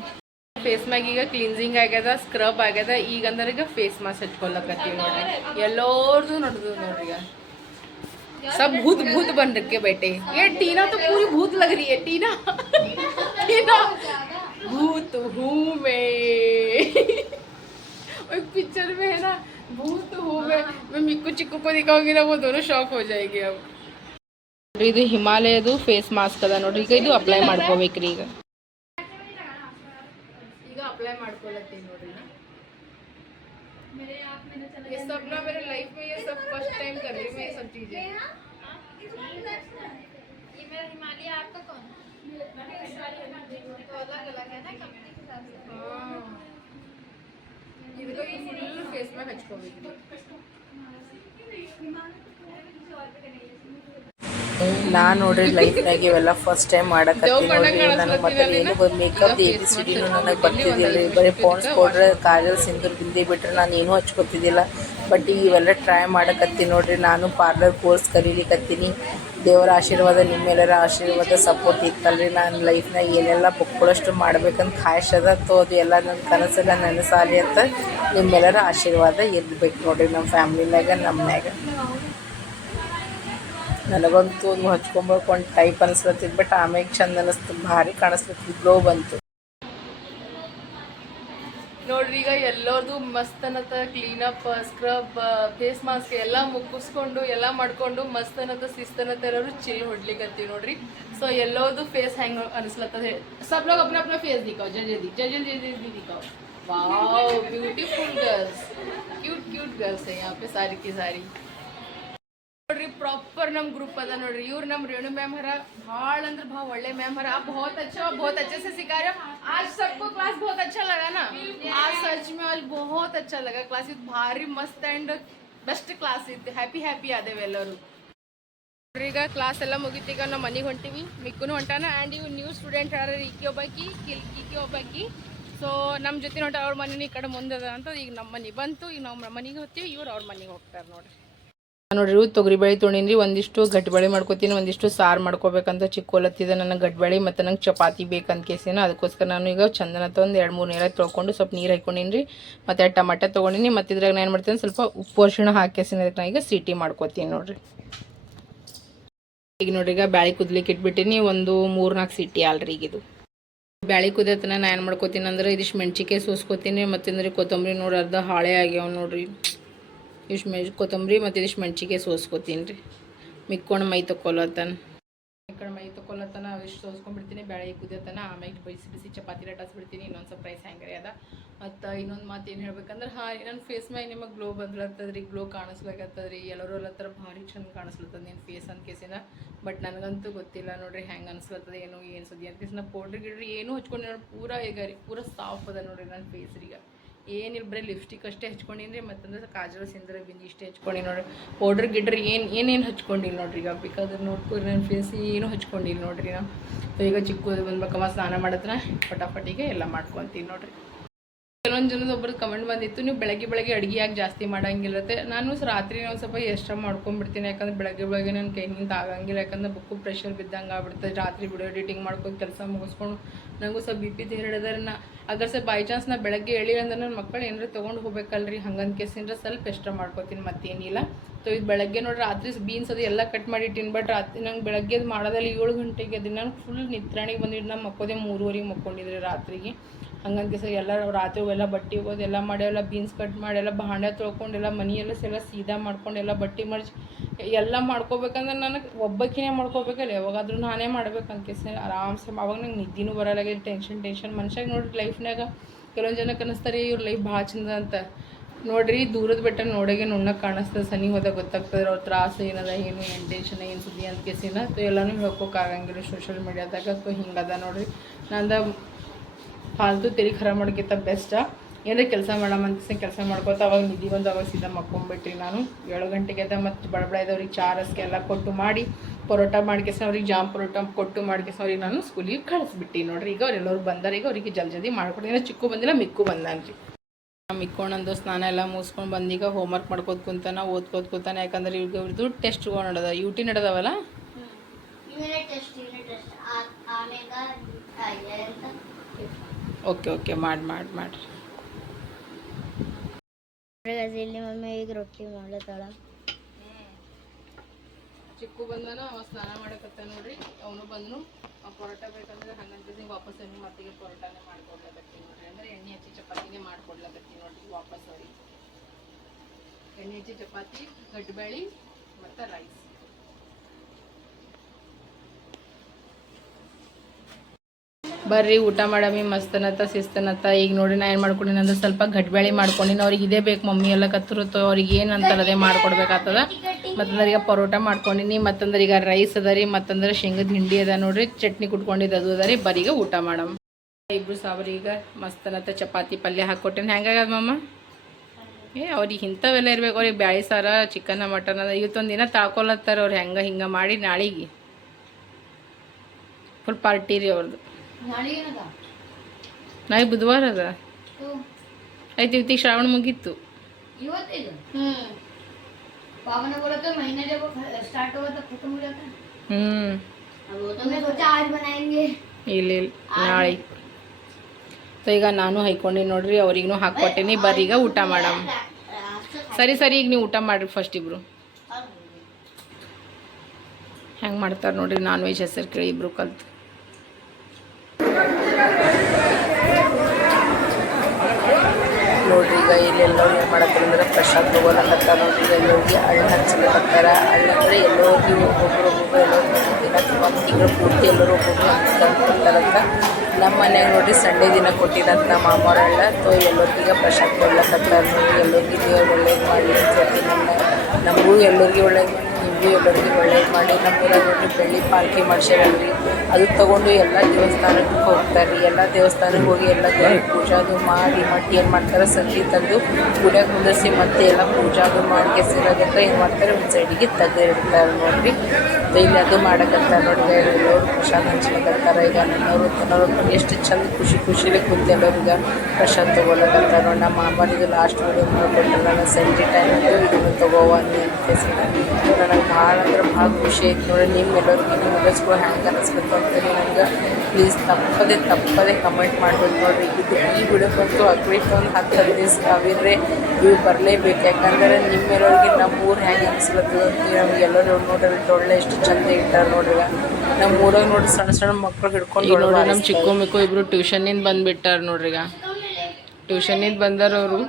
ಫೇಸ್ ಮ್ಯಾಗ ಈಗ ಕ್ಲೀನ್ಸಿಂಗ್ ಆಗ್ಯದ ಸ್ಕ್ರಬ್ ಆಗ್ಯದ ಈಗ ಅಂದ್ರೆ ಈಗ ಫೇಸ್ ಮಾಸ್ಕ್ ಹಚ್ಕೊಳಕತ್ತೀವಿ ನೋಡ್ರಿ ಎಲ್ಲೋರ್ದು ನೋಡ್ದು ನೋಡ್ರಿ ಈಗ सब भूत भूत बन रखे बैठे ये टीना तो पूरी भूत लग रही है टीना टीना भूत हूँ मैं और एक पिक्चर में है ना भूत हूँ मैं मैं मिक्कू चिक्कू को दिखाऊंगी ना वो दोनों शॉक हो जाएंगे अब ನೋಡ್ರಿ ಇದು ಹಿಮಾಲಯದು ಫೇಸ್ ಮಾಸ್ಕ್ ಅದ ನೋಡ್ರಿ ಈಗ ಇದು ಅಪ್ಲೈ ಮಾಡ್ಕೋಬೇಕ್ರಿ ಈಗ ಈಗ ಅಪ್ಲೈ ಮಾಡ್ಕೊಳತ್ತೀನಿ ನೋಡ್ರಿ ये सब ना मेरे लाइफ में ये सब फर्स्ट टाइम कर रही हूँ मैं ये सब चीजें ये मेरा हिमालय आपका कौन तो अलग अलग है ఇదిలో ఈ ఫుల్ ఫేస్ ನಾ ನೋಡ್ರಿ ಲೈಫ್ನಾಗ ಇವೆಲ್ಲ ಫಸ್ಟ್ ಟೈಮ್ ಮಾಡಕತ್ತೀನಿ ನೋಡ್ರಿ ನನಗೆ ಮತ್ತೆ ಏನು ಮೇಕಪ್ ಎ ಬಿ ಸಿ ನನಗೆ ಬರ್ತಿದ್ದಿಲ್ಲ. ಬರೀ ಪೌಂಡ್ಸ್ ಕೊಡ್ರಿ ಕಾಜಲ್ ಸಿಂಧೂರ್ ಬಿಂದಿ ಬಿಟ್ರೆ ನಾನು ಏನೂ ಹಚ್ಕೊತಿದ್ದಿಲ್ಲ. ಬಟ್ ಇವೆಲ್ಲ ಟ್ರೈ ಮಾಡಕತ್ತೀನಿ ನೋಡ್ರಿ ನಾನು ಪಾರ್ಲರ್ ಕೋರ್ಸ್ ಕಲೀಲಿಕತ್ತೀನಿ. ದೇವರ ಆಶೀರ್ವಾದ ನಿಮ್ಮೆಲ್ಲರ ಆಶೀರ್ವಾದ ಸಪೋರ್ಟ್ ಇತ್ತಲ್ರಿ ನಾನು ಲೈಫ್ನಾಗ ಏನೆಲ್ಲ ಬುಕ್ಕೊಳ್ಳಷ್ಟು ಮಾಡ್ಬೇಕಂತ ಅದ ತೋ, ಅದು ಎಲ್ಲ ನನ್ನ ಕನಸೆಲ್ಲ ನನಸಾಲಿ ಅಂತ ನಿಮ್ಮೆಲ್ಲರ ಆಶೀರ್ವಾದ ಇರ್ಬೇಕು ನೋಡಿರಿ ನಮ್ಮ ಫ್ಯಾಮ್ಲಿನಾಗ ನಮ್ಮನ್ಯಾಗ ನನಗಂತೂ ಒಂದು ಟೈಪ್ ಅನಿಸ್ಲತ್ತಿದ್ ಬಟ್ ಆಮೇಲೆ ಚಂದ ಅನಿಸ್ತು, ಭಾರಿ ಕಾಣಿಸ್ಲತ್ತಿದ್ ಗ್ಲೋ ಬಂತು. ನೋಡ್ರಿ, ಈಗ ಎಲ್ಲರದು ಮಸ್ತ್ clean cleanup scrub face mask ಎಲ್ಲ ಮುಗಿಸ್ಕೊಂಡು, ಎಲ್ಲ ಮಾಡ್ಕೊಂಡು ಮಸ್ತ್ ಅನ್ನತ್ತ ಅನ್ನತ ಇರೋರು ಚಿಲ್ ಹೊಡ್ಲಿಕ್ಕೆ ನೋಡ್ರಿ. ಸೊ ಎಲ್ಲರದು ಫೇಸ್ ಹೆಂಗ್ ಅನಿಸ್ಲತ್ತದ ಸಬ್ ಲೋಗ್ ಅಪ್ನ ಅಪ್ನ ಫೇಸ್ ದಿಕ್ಕಾವ್ ಜಲ್ ಜಜಲ್ ಜಲ್ದಿ ದಿಕ್ಕಾವ್ wow beautiful girls cute cute girls hi ಯಾ ಪೇ, ಸಾರಿ ಕಿ, ಸಾರಿ. ಪ್ರಾಪರ್ ನಮ್ ಗ್ರೂಪ್ ಅದ ನೋಡ್ರಿ ಇವ್ರು ನಮ್ ರೇಣು ಮ್ಯಾಮ್ ಹರ ಭಾಳ ಅಂದ್ರೆ ಭಾಳ ಒಳ್ಳೆ ಮ್ಯಾಮ್ हरा आप बहुत अच्छा बहुत अच्छे से सिखा रहे हो आज सबको क्लास बहुत अच्छा लगा ना आज सच में आज बहुत अच्छा लगा क्लास ಇದು ಭಾರಿ ಮಸ್ತ್ ಅಂಡ್ ಬೆಸ್ಟ್ ಕ್ಲಾಸ್ ಇತ್ತು ಹ್ಯಾಪಿ ಹ್ಯಾಪಿ ಆದೇವೆ ಎಲ್ಲರೂ ನೋಡ್ರಿ ಈಗ ಕ್ಲಾಸ್ ಎಲ್ಲ ಮುಗೀತು ಈಗ ನಾವು ಮನೆಗೆ ಹೊಂಟಿವಿ ಮಿಕ್ಕುನು ಹೊಂಟಾನ ಆ್ಯಂಡ್ ಇವ್ ನ್ಯೂ ಸ್ಟೂಡೆಂಟ್ ಯಾರು ಈಕಿ ಒಬ್ಬಾಕಿ ಕಿಲ್ ಕೀಕಿ ಒಬ್ಬಾಕಿ ಸೊ ನಮ್ಮ ಜೊತೆ ನೋಡ್ರಿ ಅವ್ರ ಮನೆ ಈ ಕಡೆ ಮುಂದದ ಅಂತ ಈಗ ನಮ್ಮ ಮನೆ ಬಂತು ಈಗ ನಾವು ಮನೆಗೆ ಹೋಗ್ತೀವಿ ಇವ್ರು ಅವ್ರ ಮನೆಗೆ ಹೋಗ್ತಾರೆ ನೋಡ್ರಿ ನೋಡ್ರಿ ತೊಗರಿಬೇಳೆ ತೊಗೊಂಡಿನಿ ಒಂದಿಷ್ಟು ಗಟ್ಟಿಬೇಳೆ ಮಾಡ್ಕೊತೀನಿ, ಒಂದಿಷ್ಟು ಸಾರು ಮಾಡ್ಕೋಬೇಕಂತ ಚಿಕ್ಕೋಲತ್ತಿದೆ ನನಗೆ ಗಟ್ಬಳೆ ಮತ್ತು ನಂಗೆ ಚಪಾತಿ ಬೇಕಂತ ಕೇಸಿನ, ಅದಕ್ಕೋಸ್ಕರ ನಾನು ಈಗ ಚಂದನ ತೊಗೊಂಡು ಎರಡು ಮೂರು ನೀರಾಗಿ ತೊಳ್ಕೊಂಡು ಸ್ವಲ್ಪ ನೀರು ಹಾಕೊಂಡಿನಿ ರೀ ಮತ್ತು ಟಮಾಟೆ ತೊಗೊಂಡಿನಿ, ಮತ್ತು ಇದ್ರಾಗ ನಾನು ಏನು ಮಾಡ್ತೀನಿ, ಸ್ವಲ್ಪ ಉಪ್ಪು ಅರ್ಶಿಣ ಹಾಕೇಸಿನ ಅದಕ್ಕೆ ನಾ ಈಗ ಸೀಟಿ ಮಾಡ್ಕೊತೀನಿ ನೋಡಿರಿ. ಈಗ ನೋಡ್ರಿ, ಈಗ ಬ್ಯಾಳಿ ಕುದ್ಲಿಕ್ಕೆ ಇಟ್ಬಿಟ್ಟಿನಿ, ಒಂದು ಮೂರು ನಾಲ್ಕು ಸಿಟಿ ಅಲ್ರಿ ಈಗ ಇದು ಬ್ಯಾಳಿ ಕುದಿಯತನ ನಾನು ಏನು ಮಾಡ್ಕೋತೀನಿ ಅಂದ್ರೆ ಇದಿಷ್ಟು ಮೆಣ್ಸಿಕಾಯಿ ಸೋಸ್ಕೋತೀನಿ, ಮತ್ತಂದ್ರೆ ಕೊತ್ತಂಬರಿ ನೋಡಿ ಅರ್ಧ ಹಾಳೆ ಆಗ್ಯಾವ ನೋಡ್ರಿ. ಇಷ್ಟು ಮೆಣ್ ಕೊತ್ತಂಬರಿ ಮತ್ತು ಇದಿಷ್ಟು ಮೆಣ್ಸಿಕಾಯಿ ಸೋಸ್ಕೊತೀನಿ ರೀ. ಮಿಕ್ಕೊಂಡು ಮೈ ತಕೊಲತ್ತನ ಮಿಕ್ಕೊಂಡು ಕಡೆ ಮೈ ತಕೊಲತ್ತನ ಅವಿಷ್ಟು ಸೋಸ್ಕೊಂಡ್ಬಿಡ್ತೀನಿ ಬೇಳೆ ಕುದಿಯತ್ತಾನ, ಆಮೇಲೆ ಬಿಸಿ ಬಿಸಿ ಚಪಾತಿ ಲಟಾಸ್ಬಿಡ್ತೀನಿ ಇನ್ನೊಂದು ಸ್ವಲ್ಪ ರೈಸ್ ಹ್ಯಾಂಗ್ರಿ ಅದ. ಮತ್ತು ಇನ್ನೊಂದು ಮಾತು ಏನು ಹೇಳ್ಬೇಕಂದ್ರೆ, ಹಾ ನನ್ನ ಫೇಸ್ ಮೇಲೆ ನಿಮಗೆ ಗ್ಲೋ ಬಂದ್ಲತ್ತದ್ರಿ ಗ್ಲೋ ಕಾಣಿಸ್ಲಾಕತ್ತದ್ರಿ, ಎಲ್ಲರೂ ಅಲ್ಲತ್ತರ ಭಾರಿ ಚಂದ ಕಾಣಿಸ್ಲತ್ತದ ನಿನ್ನ ಫೇಸ್ ಅಂತ ಕೇಸಿನ. ಬಟ್ ನನಗಂತೂ ಗೊತ್ತಿಲ್ಲ ನೋಡ್ರಿ, ಹೆಂಗೆ ಅನಿಸ್ಲತ್ತದ, ಏನು ಏನು ಸದ್ಯ ಅಂತ ಕೇಸಿನ. ಪೌಡ್ರ್ ಗಿಡ್ರಿ ಏನೂ ಹಚ್ಕೊಂಡು ಪೂರಾ ಈಗ ರೀ, ಪೂರಾ ಸಾಫ್ ಅದ ನೋಡ್ರಿ ನನ್ನ ಫೇಸ್ರಿಗೆ ಏನಿಲ್ಲ ಬರೀ ಲಿಪ್ಸ್ಟಿಕ್ ಅಷ್ಟೇ ಹಚ್ಕೊಂಡಿನಿ ಮತ್ತಂದ್ರೆ ಕಾಜಲ್ ಸಿಂದ್ರ ಬಿಂದಿ ಇಷ್ಟೇ ಹಚ್ಕೊಂಡಿನಿ ನೋಡ್ರಿ. ಪೌಡ್ರ್ ಗಿಡ್ರಿ ಏನು ಏನೇನು ಹಚ್ಕೊಂಡಿಲ್ಲ ನೋಡ್ರಿ ಈಗ? ಬೇಕಾದ್ರೆ ನೋಡ್ಕೊರಿ ನನ್ನ ಫೇಸ್ ಏನು ಹಚ್ಕೊಂಡಿಲ್ಲ ನೋಡ್ರಿ ನಾ ಸೊ ಈಗ ಚಿಕ್ಕ ಬಂದ್ಬೇಕಮ್ಮ ಸ್ನಾನ ಮಾಡತ್ರ ಫಟಾಫಟಿಗೆ ಎಲ್ಲ ಮಾಡ್ಕೊತೀನಿ ನೋಡ್ರಿ. ಕೆಲವೊಂದು ಜನದ ಒಬ್ರದ್ದು ಕಮೆಂಟ್ ಬಂದಿತ್ತು, ನೀವು ಬೆಳಗ್ಗೆ ಬೆಳಗ್ಗೆ ಅಡುಗೆ ಯಾಕೆ ಜಾಸ್ತಿ ಮಾಡೋಂಗಿಲ್ಲತ್ತೆ? ನಾನು ರಾತ್ರಿ ಒಂದು ಸ್ವಲ್ಪ ಎಕ್ಸ್ಟ್ರಾ ಮಾಡ್ಕೊಂಡ್ಬಿಡ್ತೀನಿ ಯಾಕಂದ್ರೆ ಬೆಳಗ್ಗೆ ಬೆಳಗ್ಗೆ ನನ್ನ ಕೈನಿಂದ ಆಗಂಗಿಲ್ಲ ಯಾಕಂದ್ರೆ ಬುಕ್ಕು ಪ್ರೆಷರ್ ಬಿದ್ದಂಗೆ ಆಗ್ಬಿಡ್ತದೆ. ರಾತ್ರಿ ವಿಡಿಯೋ ಎಡಿಟಿಂಗ್ ಮಾಡ್ಕೊಂಡು ಕೆಲಸ ಮುಗಿಸ್ಕೊಂಡು ನನಗೂ ಸ್ವಲ್ಪ ಬಿ ಪಿ ನಾ ಅಗರ್ ಸರ್ ಬೈ ಚಾನ್ಸ್ ನಾ ಬೆಳಗ್ಗೆ ಹೇಳಿ ಅಂದ್ರೆ ನನ್ನ ಮಕ್ಕಳು ಏನಾರ ತೊಗೊಂಡು ಹೋಗ್ಬೇಕಲ್ರಿ ಹಂಗಂತ ಕೇಸಿಂದ್ರೆ ಸ್ವಲ್ಪ ಎಕ್ಸ್ಟ್ರಾ ಮಾಡ್ಕೋತೀನಿ ಮತ್ತೇನಿಲ್ಲ. ಸೊ ಇದು ಬೆಳಗ್ಗೆ ನೋಡ್ರಿ ರಾತ್ರಿ ಬೀನ್ಸ್ ಅದು ಎಲ್ಲ ಕಟ್ ಮಾಡಿ ಇಟ್ಟಿನಿ ಬಟ್ ರಾತ್ರಿ ನಂಗೆ ಬೆಳಗ್ಗೆ ಮಾಡೋದಲ್ಲಿ ಏಳು ಗಂಟೆಗೆ ಅದನ್ನ ನಾನು ಫುಲ್ ನಿತ್ರಾಣಿಗೆ ಬಂದಿದ್ದು ನಾನು ಮಕ್ಕೋದೆ ಮೂರುವರೆಗೆ ಮಕ್ಕೊಂಡಿದ್ರಿ ರಾತ್ರಿಗೆ. ಹಂಗಂತ ಸರ್ ಎಲ್ಲ ರಾತ್ರಿ ಎಲ್ಲ ಬಟ್ಟೆ ಹೋಗೋದು ಎಲ್ಲ ಮಾಡಿ, ಎಲ್ಲ ಬೀನ್ಸ್ ಕಟ್ ಮಾಡಿ, ಎಲ್ಲ ಭಾಂಡೆ ತೊಳ್ಕೊಂಡು, ಎಲ್ಲ ಮನೆಯೆಲ್ಲ ಎಲ್ಲ ಸೀದಾ ಮಾಡ್ಕೊಂಡು, ಎಲ್ಲ ಬಟ್ಟೆ ಮಡ್ಚಿ ಎಲ್ಲ ಮಾಡ್ಕೋಬೇಕಂದ್ರೆ ನನಗೆ ಒಬ್ಬಕ್ಕಿನೇ ಮಾಡ್ಕೋಬೇಕಲ್ಲ, ಯಾವಾಗಾದ್ರೂ ನಾನೇ ಮಾಡ್ಬೇಕಂತ ಸರ್ ಆರಾಮ್ಸೆ ಅವಾಗ ನಂಗೆ ನಿದ್ದಿನೂ ಬರಲ್ಲ ಟೆನ್ಷನ್ ಟೆನ್ಷನ್ ಮನುಷ್ಯಾಗ ನೋಡ್ರಿ ಲೈಫ್ನಾಗ ಕೆಲವೊಂದು ಜನ ಕನಸ್ತಾರೆ ಇವ್ರ ಲೈಫ್ ಭಾಳ ಚಂದ ಅಂತ. ನೋಡ್ರಿ, ದೂರದ ಬೆಟ್ಟ ನೋಡೋಗೆ ನುಣ್ಣಗೆ ಕಾಣಿಸ್ತದೆ ಸನಿ ಹೋದಾಗ ಗೊತ್ತಾಗ್ತದೆ ಅವ್ರ ತ್ರಾಸ ಏನದ, ಏನು ಏನು ಟೆನ್ಷನ್ ಏನು ಸುದ್ದಿ ಅಂತ ಕೇಸಿನ. ಸೊ ಎಲ್ಲನೂ ಹೇಳ್ಕೊಕ್ಕಾಗಂಗಿಲ್ಲ ಸೋಷಿಯಲ್ ಮೀಡ್ಯಾದಾಗ ಸೊ ಹಿಂಗದ ನೋಡ್ರಿ. ನಂದ ಫಾಲ್ತು ತಲೆ ಖರ ಮಾಡೋಕ್ಕಿಂತ ಬೆಸ್ಟ ಏನೋ ಕೆಲಸ ಮಾಡಮ್ಮ ಅಂತ ಕೆಲಸ ಮಾಡ್ಕೊತ ಅವಾಗ ನಿಧಿ ಬಂದು ಅವಾಗ ಸೀದಾ ಮಕ್ಕೊಂಬಿಟ್ರಿ ನಾನು. ಏಳು ಗಂಟೆಗೆ ಗಂಟೆಗೆದ ಮತ್ತು ಬಡಬಡ ಇದ್ದವ್ರಿಗೆ ಚಾರಸ್ಗೆ ಎಲ್ಲ ಕೊಟ್ಟು ಮಾಡಿ ಪರೋಟ ಮಾಡ್ಕೇಸ ಅವ್ರಿಗೆ ಜಾಮ್ ಪರೋಟ ಕೊಟ್ಟು ಮಾಡ್ಕೇಸ ಅವ್ರಿಗೆ ನಾನು ಸ್ಕೂಲಿಗೆ ಕಳಿಸ್ಬಿಟ್ಟು ನೋಡ್ರಿ. ಈಗ ಅವ್ರು ಎಲ್ಲರೂ ಬಂದಾರ ಈಗ ಅವರಿಗೆ ಜಲ್ ಜಲ್ದಿ ಮಾಡ್ಕೊಡ್ತೀನಿ. ಚಿಕ್ಕು ಬಂದಿಲ್ಲ ಮಿಕ್ಕು ಬಂದಾನ್ರಿ. ಮಿಕ್ಕೊಂಡಂದು ಸ್ನಾನ ಎಲ್ಲ ಮುಗಿಸ್ಕೊಂಡು ಬಂದೀಗ ಹೋಮ್ ಹೋಮ್ವರ್ಕ್ ಮಾಡ್ಕೋತ ಕುಂತಾನ ಓದ್ಕೋತ ಕೂತಾನೆ. ಯಾಕಂದ್ರೆ ಇವ್ರಿಗೆ ಅವ್ರದ್ದು ಟೆಸ್ಟ್ ನಡೆದ ಯು ಟಿ ನಡೆದವಲ್ಲ? ಓಕೆ ಓಕೆ ಮಾಡಿ ಮಾಡಿ ಮಾಡಿರಿ. ಇಲ್ಲಿ ಮಮ್ಮಿ ಈಗ ರೊಟ್ಟಿ ಮಾಡ್ಲತ್ತಾಳ. ಚಿಕ್ಕು ಬಂದನ, ಅವ ಸ್ನಾನ ಮಾಡಕತ್ತ ನೋಡ್ರಿ. ಅವನು ಬಂದನು. ಆ ಪರೋಟ ಬೇಕಂದ್ರೆ ಹಂಗಂತ ವಾಪಸ್ ಏನು ಮತ್ತಿಗೆ ಪರೋಟಾನೇ ಮಾಡ್ಕೊಡ್ಲಕತ್ತೀನಿ ನೋಡ್ರಿ. ಅಂದ್ರೆ ಎಣ್ಣೆ ಹಚ್ಚಿ ಚಪಾತಿನೇ ಮಾಡ್ಕೊಡ್ಲಕತ್ತೀನಿ ನೋಡ್ರಿ ವಾಪಸ್ ಅವ್ರಿಗೆ. ಎಣ್ಣೆ ಹಚ್ಚಿ ಚಪಾತಿ ಗಡ್ಡಬೇಳಿ ಮತ್ತು ರೈಸ್ ಬರ್ರಿ, ಊಟ ಮಾಡಮಿ ಮಸ್ತನತ್ತ, ಶಿಸ್ತನತ್ತ. ಈಗ ನೋಡಿ ನಾ ಏನು ಮಾಡ್ಕೊಂಡಿನಿ ಅಂದ್ರೆ ಸ್ವಲ್ಪ ಗಡ್ಬೇಳಿ ಮಾಡ್ಕೊಂಡಿನಿ. ಅವ್ರಿಗೆ ಇದೇ ಬೇಕು ಮಮ್ಮಿ ಎಲ್ಲ ಕತ್ತರುತ್ತೋ, ಅವ್ರಿಗೆ ಏನು ಅಂತಾರೆ ಅದೇ ಮಾಡ್ಕೊಡ್ಬೇಕಾಗ್ತದ. ಈಗ ಪರೋಟ ಮಾಡ್ಕೊಂಡಿನಿ. ಮತ್ತಂದ್ರೆ ಈಗ ರೈಸ್ ಅದ ರೀ, ಮತ್ತಂದ್ರೆ ಶೇಂಗದ ಹಿಂಡಿ ಅದ ನೋಡ್ರಿ. ಚಟ್ನಿ ಕುಟ್ಕೊಂಡಿದ್ದು ಅದು ಅದ ರೀ. ಬರೀಗ ಊಟ ಮಾಡಮ್. ಇಬ್ರು ಸಾಬ್ರಿ ಈಗ ಮಸ್ತನತ್ತ ಚಪಾತಿ ಪಲ್ಯ ಹಾಕ್ಕೊಟ್ಟೇನೆ ಹೆಂಗಾಗದ ಮಮ್ಮ ಏ, ಅವ್ರಿಗೆ ಇಂಥವೆಲ್ಲ ಇರ್ಬೇಕು. ಅವ್ರಿಗೆ ಬ್ಯಾಳಿ ಸಾರ ಚಿಕನ್ ಮಟನ್ ಅದ. ಇವತ್ತೊಂದು ದಿನ ತಾಕೊಲತ್ತಾರ ಅವ್ರು. ಹೆಂಗೆ ಹಿಂಗೆ ಮಾಡಿ ನಾಳೆಗೆ. ಫುಲ್ ಪಾರ್ಟಿ ರೀ ಅವ್ರದ್ದು ನಾಳೆ ಬುಧವಾರ ಅದ. ಐತಿ ಇವತ್ತಿಗೆ ಶ್ರಾವಣ ಮುಗಿತ್ತು ಇಲ್ಲ ಇಲ್ಲ. ನಾಳೆ. ಸೊ ಈಗ ನಾನು ಹೈಕೊಂಡಿ ನೋಡ್ರಿ ಅವ್ರಿಗೂ ಹಾಕೊಟ್ಟೇನಿ ಈಗ ಊಟ ಮಾಡಮ್. ಸರಿ ಸರಿ ಈಗ ನೀವು ಊಟ ಮಾಡ್ರಿ ಫಸ್ಟ್ ಇಬ್ರು. ಹೆಂಗೆ ಮಾಡ್ತಾರೆ ನೋಡ್ರಿ ನಾನ್ ವೆಜ್ ಹೆಸರು ಕೇಳಿ ಇಬ್ರು ಕಲ್ತು. ಎಲ್ಲರೂ ಏನು ಮಾಡತ್ತಾರೆ ಅಂದ್ರೆ ಪ್ರಸಾದ ತಗೊಳಕತ್ತಾರ ನೋಡ್ರಿ ಎಲ್ಲರಿಗೆ ಹಣ್ಣು ಹಂಚ್ಲಕತ್ತಾರ ಅಂದರೆ ಎಲ್ಲೋಗಿ ಒಬ್ಬೊಬ್ರು ಒಬ್ಬೊಬ್ರು ಎಲ್ಲರೂ ದಿನ ಒಂದು ತಿಂಗಳು ಪೂರ್ತಿ ಎಲ್ಲರೂ ಒಬ್ಬೊಬ್ರು ನಮ್ಮ ಮನ್ಯಾಗ ನೋಡ್ರಿ ಸಂಡೇ ದಿನ ಕೊಟ್ಟಿರಂತ ಮಾಮೂರಲ್ಲ ಸೊ ಎಲ್ಲರಿಗೀಗ ಪ್ರಸಾದ ಕೊಡ್ಲಕತ್ತಾರ ನೋಡ್ರಿ ಎಲ್ಲರಿಗೂ ದೇವ್ರು ಒಳ್ಳೇದು ಮಾಡಲಿ ಅಂತ ಹೇಳ್ತೀನಿ. ನಮ್ಮ ನಮಗೂ ಎಲ್ಲರಿಗೂ ಒಳ್ಳೇದು ಮಾಡಿ ಎಲ್ಲರಿಗೆ ಒಳ್ಳೇದು ಮಾಡಿ ನಮ್ಮೂರಲ್ಲಿ ಬೆಳ್ಳಿ ಪಾಲ್ಕಿ ಮಾಡ್ಸ್ಯಾರಲ್ರಿ ಅದು ತಗೊಂಡು ಎಲ್ಲ ದೇವಸ್ಥಾನಕ್ಕೆ ಹೋಗ್ತಾರೆ ರೀ ಎಲ್ಲ ದೇವಸ್ಥಾನಕ್ಕೆ ಹೋಗಿ ಎಲ್ಲ ದೇವ್ರ ಪೂಜಾದು ಮಾಡಿ, ಮತ್ತೆ ಏನು ಮಾಡ್ತಾರೆ? ಸಂಜೆ ತಂದು ಗುಡಿಯಾಗ ಮುಂದಿಸಿ ಮತ್ತೆ ಎಲ್ಲ ಪೂಜಾ ಅದು ಮಾಡಿ ಕೆಸಿರೋದಕ್ಕೆ ಏನು ಮಾಡ್ತಾರೆ? ಒಂದು ಸೈಡಿಗೆ ತೆಗೆದಿರ್ತಾರೆ ನೋಡ್ರಿ. ಸೊ ಇಲ್ಲಿ ಅದು ಮಾಡಕತ್ತಾರ ನೋಡಿ ಎಲ್ಲರೂ ಪ್ರಸಾದ ಹಂಚ್ಲಿಕತ್ತಾರ ಈಗ ನನ್ನವರು ತನ್ನವರು ಎಷ್ಟು ಚಂದ ಖುಷಿ ಖುಷಿಲಿ ಕುಂತು ಈಗ ಪ್ರಸಾದ ತೊಗೊಳಕತ್ತಾರ ನೋಡಿ, ನಮ್ಮ ಮಾಮನಿಗೆ ಲಾಸ್ಟ್ ವಿಡಿಯೋ ಮಾಡಿಕೊಟ್ರೆ ನಾನು ಸಂಜೆ ಟೈಮಲ್ಲಿ ಇದನ್ನು ತೊಗೋವನ್ನಿ ಅಂತ ನನಗೆ ಭಾಳ ಅಂದ್ರೆ ಭಾಳ ಖುಷಿ ಆಯ್ತು ನೋಡಿ ನಿಮ್ಮ ಎಲ್ಲರಿಗೂ ನಿಮ್ಮ ವಿಡಿಯೋಸ್ಗಳು ಹೆಂಗೆ ಅನಿಸ್ಬೇಕು ಅಂತೇಳಿ ನನಗೆ ಪ್ಲೀಸ್ ತಪ್ಪದೆ ತಪ್ಪದೆ ಕಮೆಂಟ್ ಮಾಡ್ಬೇಕು ನೋಡಿರಿ. ಇದು ಈ ವಿಡಿಯೋಕ್ಕಂತೂ ಅಟ್ಲೀಸ್ಟ್ ಒಂದು ಹತ್ತು ಹದಿನೈದು ಅವಿದ್ರೆ ಇವು ಬರಲೇಬೇಕು. ಯಾಕಂದರೆ ನಿಮ್ಮೆಲ್ಲರಿಗೆ ನಮ್ಮ ಊರು ಹೆಂಗೆ ಅನಿಸ್ಲತ್ತದ ಅಂತ ನಮಗೆಲ್ಲರೂ ಒಳ್ಳೆ ಎಷ್ಟು ಚಂದ ಇಟ್ಟಾರ ನೋಡ್ರಿ. ನಮ್ಮ ಊರಾಗ ನೋಡ್ರಿ ಸಣ್ಣ ಸಣ್ಣ ಮಕ್ಳು ಹಿಡ್ಕೊಂಡು ನೋಡ್ರಿ ನಮ್ಮ ಚಿಕ್ಕ ಮಿಕ್ಕು ಇಬ್ರು ಟ್ಯೂಷನ್ ಟ್ಯೂಷನಿಂದ ಬಂದ್ಬಿಟ್ಟಾರ ನೋಡ್ರಿ ಈಗ. ಟ್ಯೂಷನಿಂದ ಬಂದಾರ ಅವರು.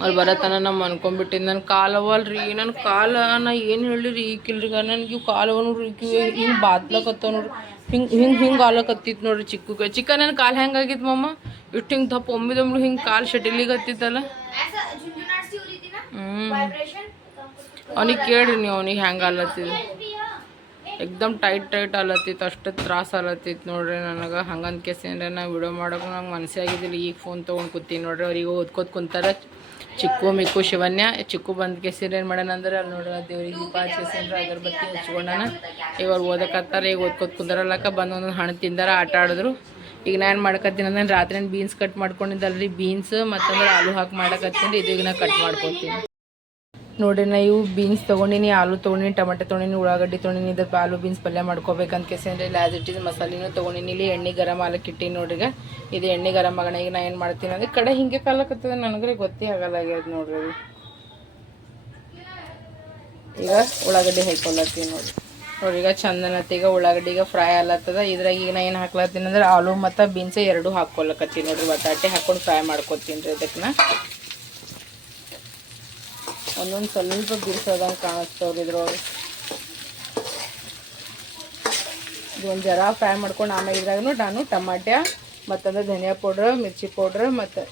ಅವ್ರು ಬರತನ ನಮ್ಮ ಅನ್ಕೊಂಡ್ಬಿಟ್ಟಿದ್ದು ನನ್ನ ಕಾಲವಲ್ರಿ ನನ್ನ ಕಾಲ ನಾ ಏನು ಹೇಳಿರಿ ಈಕಿಲ್ರಿಗ ನನಗೆ ಇವು ಕಾಲವ ನೋಡ್ರಿ ಹಿಂಗೆ ಬಾದ್ಲಕತ್ತವ ನೋಡ್ರಿ. ಹಿಂಗೆ ಹಿಂಗೆ ಹಿಂಗೆ ಆಲಕತ್ತಿತ್ತು ನೋಡ್ರಿ ಚಿಕ್ಕ ಚಿಕ್ಕ ನನ್ನ ಕಾಲು ಹೆಂಗಾಗಿತ್ತು ಮಮ್ಮ ಇಷ್ಟು ಹಿಂಗೆ ದಪ್ಪ ಒಮ್ಮಿದೊಮ್ಮೆ ಹಿಂಗೆ ಕಾಲು ಶಟಲಿಗೆ ಹತ್ತಿತ್ತಲ್ಲ? ಹ್ಞೂ ಅವನಿಗೆ ಕೇಳ್ರಿ ನೀವು ಅವನಿಗೆ ಹೆಂಗೆ ಆಲತ್ತಿದ್ದು ಎಕ್ದಮ್ ಟೈಟ್ ಟೈಟ್ ಆಲತ್ತಿತ್ತು ಅಷ್ಟು ತ್ರಾಸ ಆಲತ್ತಿತ್ತು ನೋಡ್ರಿ ನನಗೆ. ಹಂಗಂತ ಏನಾರ ನಾ ವಿಡಿಯೋ ಮಾಡೋಕೆ ನಂಗೆ ಮನಸ್ಸೇ ಆಗಿದ್ದಿಲ್ಲ ಈಗ ಫೋನ್ ತೊಗೊಂಡು ಕೂತೀನಿ ನೋಡ್ರಿ. ಅವ್ರಿಗೆ ಓದ್ಕೋತ ಕುಂತಾರೆ ಚಿಕ್ಕು ಮಿಕ್ಕು ಶಿವನ್ಯ ಚಿಕ್ಕು ಬಂದ ಕೇಸಿಂದ್ರೆ ಏನು ಮಾಡ್ಯಾನ ಅಂದ್ರೆ ಅಲ್ಲಿ ನೋಡ್ರಿ ದೇವ್ರಿಗೆ ದೀಪ ಹಚ್ಚಿಸಿಂದ್ರೆ ಅಗರಬತ್ತಿ ಹಚ್ಕೊಂಡಾನ. ಅವ್ರು ಓದಕತ್ತಾರ, ಈಗ ಓದ್ಕೋತ ಕುಂದರಲ್ಲಕ ಬಂದು ಒಂದೊಂದು ಹಣ್ಣು ತಿಂದಾರ, ಆಟ ಆಡಿದ್ರು. ಈಗ ನಾನು ಮಾಡ್ಕತ್ತೀನಿ ಅಂದ್ರೆ ರಾತ್ರಿ ಬೀನ್ಸ್ ಕಟ್ ಮಾಡ್ಕೊಂಡಿದ್ದಲ್ರಿ ಬೀನ್ಸ್ ಮತ್ತಂದ್ರೆ ಆಲೂ ಹಾಕಿ ಮಾಡಕತ್ತೀನಿ. ಇದೀಗ ಈಗ ನಾ ಕಟ್ ಮಾಡ್ಕೊತೀನಿ. ನೋಡ್ರಿ, ನಾ ಇವು ಬೀನ್ಸ್ ತೊಗೊಂಡಿನಿ, ಆಲೂ ತೊಗೊಂಡಿನಿ, ಟೊಮೆಟೊ ತೊಗೊಂಡಿನಿ, ಉಳ್ಳಾಗಡ್ಡಿ ತೊಗೊಂಡಿನಿ, ಇದ್ರ ಆಲೂ ಬೀನ್ಸ್ ಪಲ್ಯ ಮಾಡ್ಕೋಬೇಕಂತ ಕೇಸಂದ್ರೆ ಇಲ್ಲಿ ಆ್ಯಸ್ ಇಟ್ ಇಸ್ ಮಸಾಲಿನೂ ತೊಗೊಂಡಿನಿ. ಇಲ್ಲಿ ಎಣ್ಣೆ ಗರಂ ಆಲಕ್ಕೆ ಇಟ್ಟಿನಿ ನೋಡ್ರಿ ಈಗ. ಇದು ಎಣ್ಣೆ ಗರಂ ಆಗೋಣ. ಈಗ ನಾ ಏನು ಮಾಡ್ತೀನಿ ಅಂದ್ರೆ ಕಡೆ ಹಿಂಗೆ ಕಾಲಕ್ಕತ್ತದ ನನಗ್ರೆ ಗೊತ್ತೇ ಆಗಲ್ಲ ಆಗ್ಯದ ನೋಡ್ರಿ ಅದು. ಈಗ ಉಳ್ಳಾಗಡ್ಡಿ ಹಾಕೊಳತ್ತೀನಿ ನೋಡ್ರಿ. ನೋಡ್ರಿ, ಈಗ ಚಂದನತ್ತೆ ಈಗ ಫ್ರೈ ಆಲತ್ತದ. ಇದ್ರಾಗ ಈಗ ನಾ ಏನು ಹಾಕ್ಲತ್ತೀನಿ ಅಂದ್ರೆ, ಆಲೂ ಮತ್ತು ಬೀನ್ಸ್ ಎರಡು ಹಾಕ್ಕೊಳಕತ್ತೀನಿ ನೋಡ್ರಿ. ಬಟಾಟೆ ಹಾಕೊಂಡು ಫ್ರೈ ಮಾಡ್ಕೊತೀನಿ ರೀ ಅದಕ್ಕೆ ಒಂದೊಂದು ಸ್ವಲ್ಪ ಬಿರ್ಸೋದಂಗೆ ಕಾಣಿಸ್ತವ್ರಿ ಇದ್ರೊಳಗೆ. ಇದು ಒಂದು ಜರ ಫ್ರೈ ಮಾಡ್ಕೊಂಡು ಆಮೇಲೆ ಇದ್ರಾಗನು ನಾನು ಟಮಾಟ್ಯ, ಮತ್ತಂದ್ರೆ ಧನಿಯಾ ಪೌಡ್ರ್, ಮಿರ್ಚಿ ಪೌಡ್ರ್, ಮತ್ತು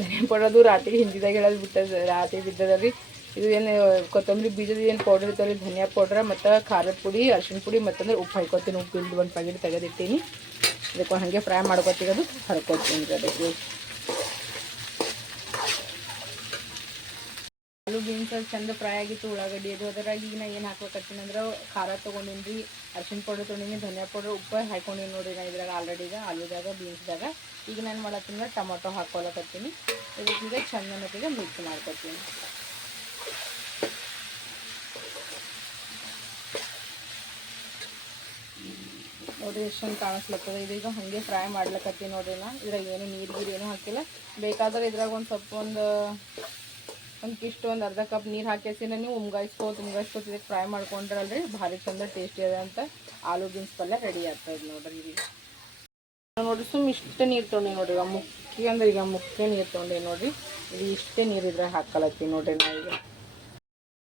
ಧನಿಯಾ ಪೌಡ್ರ್ ಅದು ರಾತ್ರಿ ಹಿಂದಿದಾಗ ಹೇಳೋದು ಬಿಟ್ಟದ, ರಾತ್ರಿ ಬಿದ್ದದ ರೀ ಇದು ಏನು ಕೊತ್ತಂಬರಿ ಬೀಜದ ಏನು ಪೌಡ್ರ್ ಇರ್ತಾವೆ ಧನಿಯಾ ಪೌಡ್ರ್, ಮತ್ತು ಖಾರದ ಪುಡಿ ಅರ್ಶಿಣ ಪುಡಿ, ಮತ್ತಂದ್ರೆ ಉಪ್ಪು ಹಾಕೋತೀನಿ ಉಪ್ಪು ಇಲ್ದು ಒಂದು ಪ್ಯಾಕೆಟ್ ತೆಗೆದಿಟ್ಟೀನಿ. ಇದಕ್ಕೆ ಹಾಗೆ ಫ್ರೈ ಮಾಡ್ಕೊತೀವಿ ಅದು, ಹರ್ಕೊತೀನಿ ಅದಕ್ಕೆ. ಆಲೂ ಬೀನ್ಸ್ ಚಂದ ಫ್ರೈ ಆಗಿತ್ತು, ಉಳ್ಳಾಗಡ್ಡಿ ಅದು ಅದರಾಗ ಈಗ ನಾ ಏನು ಹಾಕ್ಬೇಕತ್ತೀನಿ ಅಂದ್ರೆ ಖಾರ ತೊಗೊಂಡಿನಿ ರೀ, ಅರ್ಶಿನ ಪೌಡರ್ ತೊಗೊಂಡಿನಿ, ಧನಿಯಾ ಪೌಡರ್, ಉಪ್ಪು ಹಾಕೊಂಡಿನಿ ನೋಡಿರಿ ನಾ ಇದ್ರಾಗ ಆಲ್ರೆಡಿ ಆಲೂದಾಗ ಬೀನ್ಸ್ದಾಗ ಈಗ ನಾನು ಮಾಡತ್ತೀನಿ ಟೊಮೊಟೊ ಹಾಕೊಳಕತ್ತೀನಿ ಇದಕ್ಕೀಗ ಮಟ್ಟಿಗೆ ಮಿಕ್ಸ್ ಮಾಡ್ಕೊತೀನಿ. ನೋಡ್ರಿ ಎಷ್ಟು ಚಂದ ಕಾಣಿಸ್ಲತ್ತದ ಇದೀಗ ಹಾಗೆ ಫ್ರೈ ಮಾಡ್ಲಕತ್ತೀನಿ ನೋಡ್ರಿ ನಾ. ಇದ್ರಾಗ ಏನು ನೀರು ಗೀರು ಏನೂ ಹಾಕಿಲ್ಲ. ಬೇಕಾದ್ರೆ ಇದ್ರಾಗ ಒಂದು ಸ್ವಲ್ಪ ಒಂದು ಒಂದು ಒಂದು ಅರ್ಧ ಕಪ್ ನೀರು ಹಾಕೇಸಿನ ನೀವು ಉಮ್ಗಾಯಿಸ್ಕೋತ ಉಮ್ಗಾಯಿಸ್ಕೋತ ಇದಕ್ಕೆ ಫ್ರೈ ಮಾಡ್ಕೊಂಡ್ರಲ್ರಿ, ಭಾರಿ ಚಂದ ಟೇಸ್ಟಿ ಅದ ಅಂತ ಆಲೂ ಬೀನ್ಸ್ ಪಲ್ಯ ರೆಡಿ ಆಗ್ತದೆ ನೋಡ್ರಿ ಇಲ್ಲಿ ನೋಡ್ರಿ ಸುಮ್ಮ ಇಷ್ಟೇ ನೀರು ತೊಗೊಂಡಿ ನೋಡಿ ಈಗ ಮುಖ್ಯ ಅಂದ್ರೆ ಈಗ ಮುಖ್ಯ ನೀರು ತೊಗೊಂಡಿ ನೋಡ್ರಿ. ಇಲ್ಲಿ ಇಷ್ಟೇ ನೀರು ಇದ್ರೆ ಹಾಕಲತ್ತೀವಿ ನೋಡ್ರಿ ನಾ ಈಗ.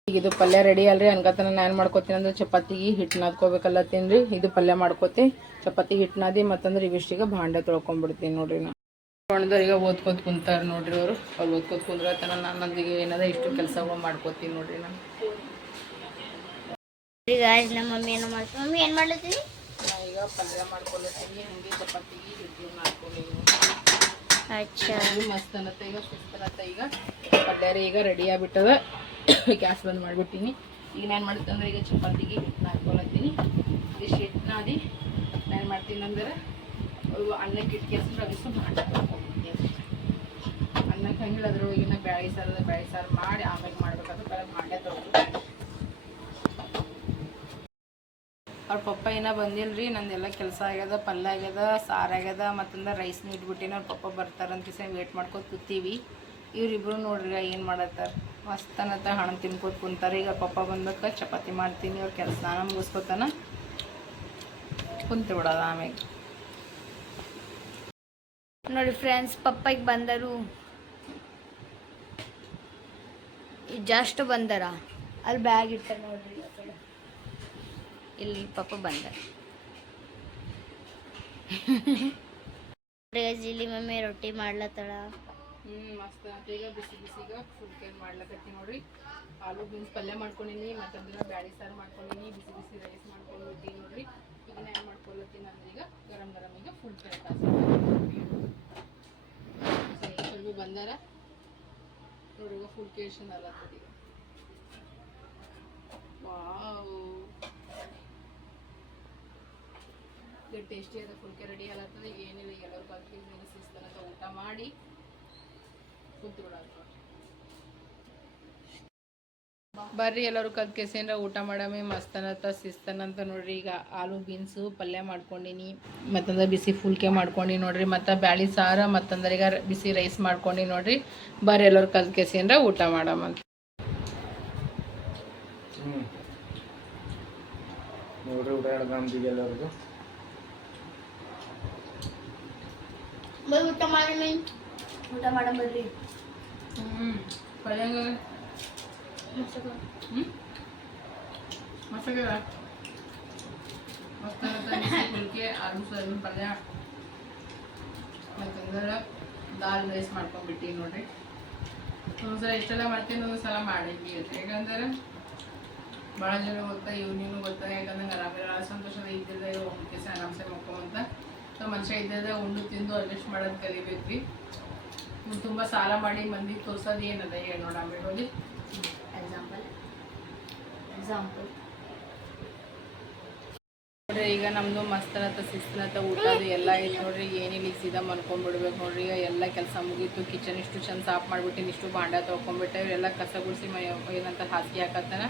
ಈಗ ಇದು ಪಲ್ಯ ರೆಡಿ ಅಲ್ರಿ, ಅನ್ಕತನ ನಾನು ಮಾಡ್ಕೋತೀನಿ ಅಂದ್ರೆ ಚಪಾತಿಗೆ ಹಿಟ್ಟು ನಾದ್ಕೋಬೇಕಲ್ಲತ್ತೀನಿ ತಿನ್ರಿ ಇದು ಪಲ್ಯ ಮಾಡ್ಕೋತಿ, ಚಪಾತಿ ಹಿಟ್ಟು ನಾದಿ ಮತ್ತಂದ್ರೆ ಇವಿಷ್ಟಿಗೆ ಭಾಂಡೆ ತೊಳ್ಕೊಂಡ್ಬಿಡ್ತೀನಿ ನೋಡ್ರಿ ನಾ. ಈಗ ಓದ್ಕೋತ ಕುಂತಾರ ನೋಡ್ರಿ ಅವರು. ಅವ್ರು ಓದ್ಕೋತ ಕುಂದ್ರತನ. ನಾನು ನಂದಿಗೆ ಏನದ ಇಷ್ಟು ಕೆಲಸ ಮಾಡ್ಕೋತೀನಿ ನೋಡ್ರಿ ನಾನು. ಈಗ ನಮ್ಮ ಮಮ್ಮಿ ಏನು ಮಾಡ್ತೀವಿ ಮಮ್ಮಿ ಏನು ಮಾಡ್ಲತ್ತೀನಿ ನಾ ಈಗ ಪಲ್ಯ ಮಾಡ್ಕೊಳತ್ತೀನಿ. ಹಂಗೆ ಚಪಾತಿಗೆ ಅಚ್ಚಾ. ಇದು ಮಸ್ತ್ ಅನ್ನತ್ತೆ ಈಗ ಸುಸ್ತ್ ಅನ್ನತ್ತೆ ಈಗ ಪಲ್ಯ ಈಗ ರೆಡಿ ಆಗ್ಬಿಟ್ಟದ. ಗ್ಯಾಸ್ ಬಂದ್ ಮಾಡಿಬಿಟ್ಟಿನಿ. ಈಗ ನಾನು ಮಾಡ್ತಂದ್ರೆ ಈಗ ಚಪಾತಿಗೆ ಹಿಟ್ಟು ಹಾಕ್ಕೊಳತ್ತೀನಿ ಇದಿಷ್ಟು ಹಿಟ್ಟು ನಾದಿ ನಾನು ಮಾಡ್ತೀನಿ ಅಂದ್ರೆ ಅನ್ನಕ್ಕೆ ಕೆಲ್ಸ ರವಿಸು ಮಾಡ್ಕೊಳ್ತೀನಿ ಅನ್ನಕ್ಕೆ ಹಂಗಿಲ್ಲ ಅದ್ರೊಳಗಿನ ಬ್ಯಾಳಿ ಸಾರದ ಬ್ಯಾಳಿ ಸಾರು ಮಾಡಿ ಆಮೇಲೆ ಮಾಡ್ಬೇಕಾದ್ರೆ ಬರೀ ಮಾಡೇ ತೊಗೊಂಡು ಅವ್ರ ಪಪ್ಪ ಏನೋ ಬಂದಿಲ್ರಿ, ನಂದೆಲ್ಲ ಕೆಲಸ ಆಗ್ಯದ, ಪಲ್ಯ ಆಗ್ಯದ, ಸಾರು ಆಗ್ಯದ, ಮತ್ತಂದ ರೈಸ್ ಇಟ್ಬಿಟ್ಟಿನ, ಅವ್ರ ಪಪ್ಪ ಬರ್ತಾರಂತ ಕಿಸ ವೇಟ್ ಮಾಡ್ಕೊತ ಕೂತೀವಿ. ಇವ್ರಿಬ್ರು ನೋಡ್ರಿ ಏನು ಮಾಡತ್ತಾರ? ಮಸ್ತ್ ಅನ್ನತ್ತ ಹಣ್ಣು ತಿನ್ಕೋತ ಕುಂತಾರೆ. ಈಗ ಪಪ್ಪ ಬಂದಕ್ಕೆ ಚಪಾತಿ ಮಾಡ್ತೀನಿ, ಅವ್ರ ಕೆಲಸ ಮುಗಿಸ್ಕೊತಾನ ಕುಂತು ಬಿಡೋದ ಆಮೇಲೆ. ನೋಡಿ ಫ್ರೆಂಡ್ಸ್ ಪಪ್ಪಾಗಿ ಬಂದರು. ಜಸ್ಟ್ ಬಂದರ? ಅಲ್ಲಿ ಬ್ಯಾಗ್ ಇಟ್ಟ ನೋಡ್ರಿ. ಇಲ್ಲಿ ಪಪ್ಪ ಬಂದರು. ಇಲ್ಲಿ ಮಮ್ಮಿ ರೊಟ್ಟಿ ಮಾಡ್ಲತ್ತಳ. ಹ್ಞೂ ಮಸ್ತ್. ಈಗ ಬಿಸಿ ಬಿಸಿಗ ಫುಲ್ ಕೇರ್ ಮಾಡ್ಲಕತ್ತಿ ನೋಡ್ರಿ. ಆಲೂ ಬೀನ್ಸ್ ಪಲ್ಯ ಮಾಡ್ಕೊಂಡಿನಿ, ಮತ್ತೊಂದಿನ ಬ್ಯಾಳಿ ಸಾರು ಮಾಡ್ಕೊಂಡಿನಿ, ಬಿಸಿ ಬಿಸಿ ರೈಸ್ ಮಾಡ್ಕೊಂಡು ಬಿಟ್ಟಿನಿ ನೋಡ್ರಿ. ಈಗ ಏನು ಮಾಡ್ಕೊಳತ್ತೀನಿ ಅಂದ್ರೆ ಈಗ ಗರಂ ಗರಂ ಈಗ ಫುಲ್ ಕೇರ್ ಸ್ವಲ್ಪ ಬಂದಾರ ನೋಡುವ ಫುಲ್ ಕೇಶನ್ ಅಲ್ಲ ವಾವ್. ಟೇಸ್ಟಿ ಅದ ಫುಲ್ಕೆ ರೆಡಿ ಈಗ ಏನಿಲ್ಲ, ಎಲ್ಲರೂ ಶಿಸ್ತನಕ ಊಟ ಮಾಡಿ ಕುಂತು ಬರ್ರಿ ಎಲ್ಲರೂ ಕದ್ ಕೆಸೇನ್ರ ಊಟ ಮಾಡಮಿ ಮಸ್ತನತ್ತ ಸಿಸ್ತನಂತ ನೋಡ್ರಿ. ಈಗ ಆಲೂ ಬೀನ್ಸು ಪಲ್ಯ ಮಾಡ್ಕೊಂಡಿನಿ ಮತ್ತಂದ್ರೆ ಬಿಸಿ ಫುಲ್ಕೆ ಮಾಡ್ಕೊಂಡಿ ನೋಡ್ರಿ. ಮತ್ತು ಬ್ಯಾಳಿ ಸಾರ ಮತ್ತಂದ್ರೆ ಈಗ ಬಿಸಿ ರೈಸ್ ಮಾಡ್ಕೊಂಡಿ ನೋಡ್ರಿ. ಬರ್ರಿ ಎಲ್ಲರೂ ಕದ್ ಕೆಸೇನ್ರ ಊಟ ಮಾಡಮಂತ ನೋಡ್ರಿ ಊಟ ಹಿಡ್ದಂತೀವಿ ಎಲ್ಲರಿಗೂ. ಊಟ ಮಾಡಿ ಊಟ ಮಾಡಂಬರ್ರಿ ಹ್ಞೂ ಪಲ್ಯ ಹ್ಞೂ ಮಸಾಲೆ ಮಸ್ತ್ ಕುಲ್ಕೆ ಆಲೂ ಸೋಯಾಬೀನ್ ಪಲ್ಯ. ಮತ್ತಂದ್ರೆ ದಾಲ್ ರೈಸ್ ಮಾಡ್ಕೊಂಡ್ಬಿಟ್ಟು ನೋಡ್ರಿ. ಒಂದ್ಸಲ ಇಷ್ಟೆಲ್ಲ ಮಾಡ್ತೀನಿ, ಒಂದೊಂದು ಸಲ ಅಂತ. ಯಾಕಂದ್ರೆ ಭಾಳ ಜನ ಗೊತ್ತಾ, ಇವ್ನಿಗೂ ಗೊತ್ತಾ, ಯಾಕಂದ್ರೆ ಆರಾಮಿಲ್ಲ ಸಂತೋಷದ ಇದ್ದಿದ್ದ ಒಂದು ಕೆಲಸ ಆರಾಮ್ಸೆ ಮಕ್ಕೊಂತ. ಸೊ ಮನುಷ್ಯ ಇದ್ದಿದ್ದಾಗ ಉಂಡು ತಿಂದು ಅಡ್ಜಸ್ಟ್ ಮಾಡೋದು ಕಲಿಬೇಕ್ರಿ. ತುಂಬ ಸಾಲ ಮಾಡಿ ಮಂದಿಗೆ ತೋರ್ಸೋದು ಏನದ ಹೇಳಿ ನೋಡ ಹೋಗಿ. ಎಕ್ಸಾಂಪಲ್ ನೋಡ್ರಿ, ಈಗ ನಮ್ದು ಮಸ್ತನತ ಶಿಸ್ತನತ ಊಟ ಅದು ಎಲ್ಲ ಐತೆ ನೋಡ್ರಿ. ಏನಿಲ್ಲ, ಈಗ ಸೀದಾ ಮನ್ಕೊಂಡ್ಬಿಡ್ಬೇಕು ನೋಡ್ರಿ. ಈಗ ಎಲ್ಲ ಕೆಲಸ ಮುಗೀತು ಕಿಚನ್ ಇಷ್ಟು ಚಂದ ಸಾಫ್ ಮಾಡ್ಬಿಟ್ಟಿನಿ, ಇಷ್ಟು ಭಾಂಡ ತೊಗೊಂಡ್ಬಿಟ್ಟ ಎಲ್ಲ ಕಸ ಗುಡಿಸಿ ಏನಂತ ಹಾಸಿಗೆ ಹಾಕತ್ತನ.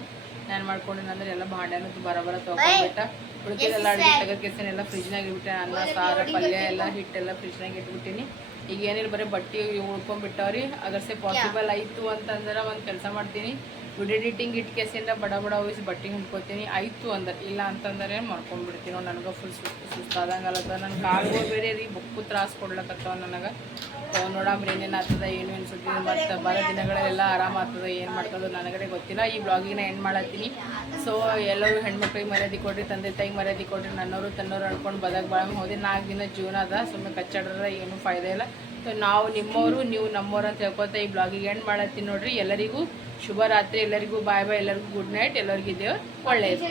ನಾನು ಮಾಡ್ಕೊಂಡಿನಂದ್ರೆ ಎಲ್ಲ ಭಾಂಡನೂ ಬರಬರ ತೊಳ್ಕೊಂಡ್ಬಿಟ್ಟ. ಉಳಿಕೆಲ್ಲ ಅಡುಗೆ ತೆಗೆದ್ಕೆಸಿನ ಎಲ್ಲ ಫ್ರಿಜ್ನಾಗ ಇಟ್ಬಿಟ್ಟೆ. ಅನ್ನ, ಸಾರು, ಪಲ್ಯ ಎಲ್ಲ ಹಿಟ್ಟೆಲ್ಲ ಫ್ರಿಜ್ನಾಗ ಇಟ್ಬಿಟ್ಟಿನಿ. ಈಗ ಏನಿಲ್ಲ, ಬರೀ ಬಟ್ಟೆ ಉಳ್ಕೊಂಡ್ಬಿಟ್ಟವ್ರಿ. ಅದರ್ಸೆ ಪಾಸಿಬಲ್ ಆಯಿತು ಅಂತಂದ್ರೆ ಒಂದು ಕೆಲಸ ಮಾಡ್ತೀನಿ. ವಿಡಿಯೋ ಎಡಿಟಿಂಗ್ ಇಟ್ ಕೇಸಿಂದ ಬಡ ಬಡ ವಯಸ್ಸು ಬಟ್ಟೆ ಹಿಡ್ಕೊತೀನಿ ಆಯಿತು ಅಂದ್ರೆ ಇಲ್ಲ ಅಂತಂದರೆ ಮಾಡ್ಕೊಂಡ್ಬಿಡ್ತೀನಿ ನನಗೆ ಫುಲ್ ಸುಸ್ತು ಸುಸ್ತಾದಂಗಲ್ಲದ ನನ್ನ ಕಾಲು ಬೇರೆ ರೀ, ಬುಕ್ಕು ತ್ರಾಸ್ ಕೊಡ್ಲಕತ್ತವ ನನಗೆ. ನೋಡಮ್ರಿ ಏನೇನು ಆಗ್ತದ, ಏನು ಅನ್ಸುತ್ತೆ ಮತ್ತು ಬರೋ ದಿನಗಳೆಲ್ಲ ಆರಾಮ ಆಗ್ತದ, ಏನು ಮಾಡ್ತದೋ ನನಗಡೆ ಗೊತ್ತಿಲ್ಲ. ಈ ಬ್ಲಾಗಿನ ಎಂಡ್ ಮಾಡತ್ತೀನಿ? ಸೊ ಎಲ್ಲರೂ ಹೆಣ್ಮಕ್ಳಿಗೆ ಮರ್ಯಾದೆ ಕೊಡ್ರಿ, ತಂದೆ ತಾಯಿಗೆ ಮರ್ಯಾದೆ ಕೊಡ್ರಿ ನನ್ನವರು ತನ್ನೋರು ಅನ್ಕೊಂಡು ಬದಕ್ ಬಾಳ ಹೋದೆ. ನಾಲ್ಕು ದಿನ ಜೀವನ ಅದ ಸುಮ್ಮನೆ ಕಚ್ಚಾಡ್ರೆ ಏನು ಫಾಯ್ದೆ ಇಲ್ಲ. ಸೊ ನಾವು ನಿಮ್ಮವರು ನೀವು ನಮ್ಮವ್ರು ಅಂತ ಹೇಳ್ಕೊತ ಈ ಬ್ಲಾಗಿಗೆ ಎಂಡ್ ಮಾಡತ್ತೀನಿ ನೋಡ್ರಿ. ಎಲ್ಲರಿಗೂ ಶುಭ ರಾತ್ರಿ ಎಲ್ಲರಿಗೂ ಬಾಯ್ ಬಾಯ್ ಎಲ್ಲರಿಗೂ ಗುಡ್ ನೈಟ್ ಎಲ್ಲರಿಗೂ ದೇವ್ರು ಒಳ್ಳೆಯದು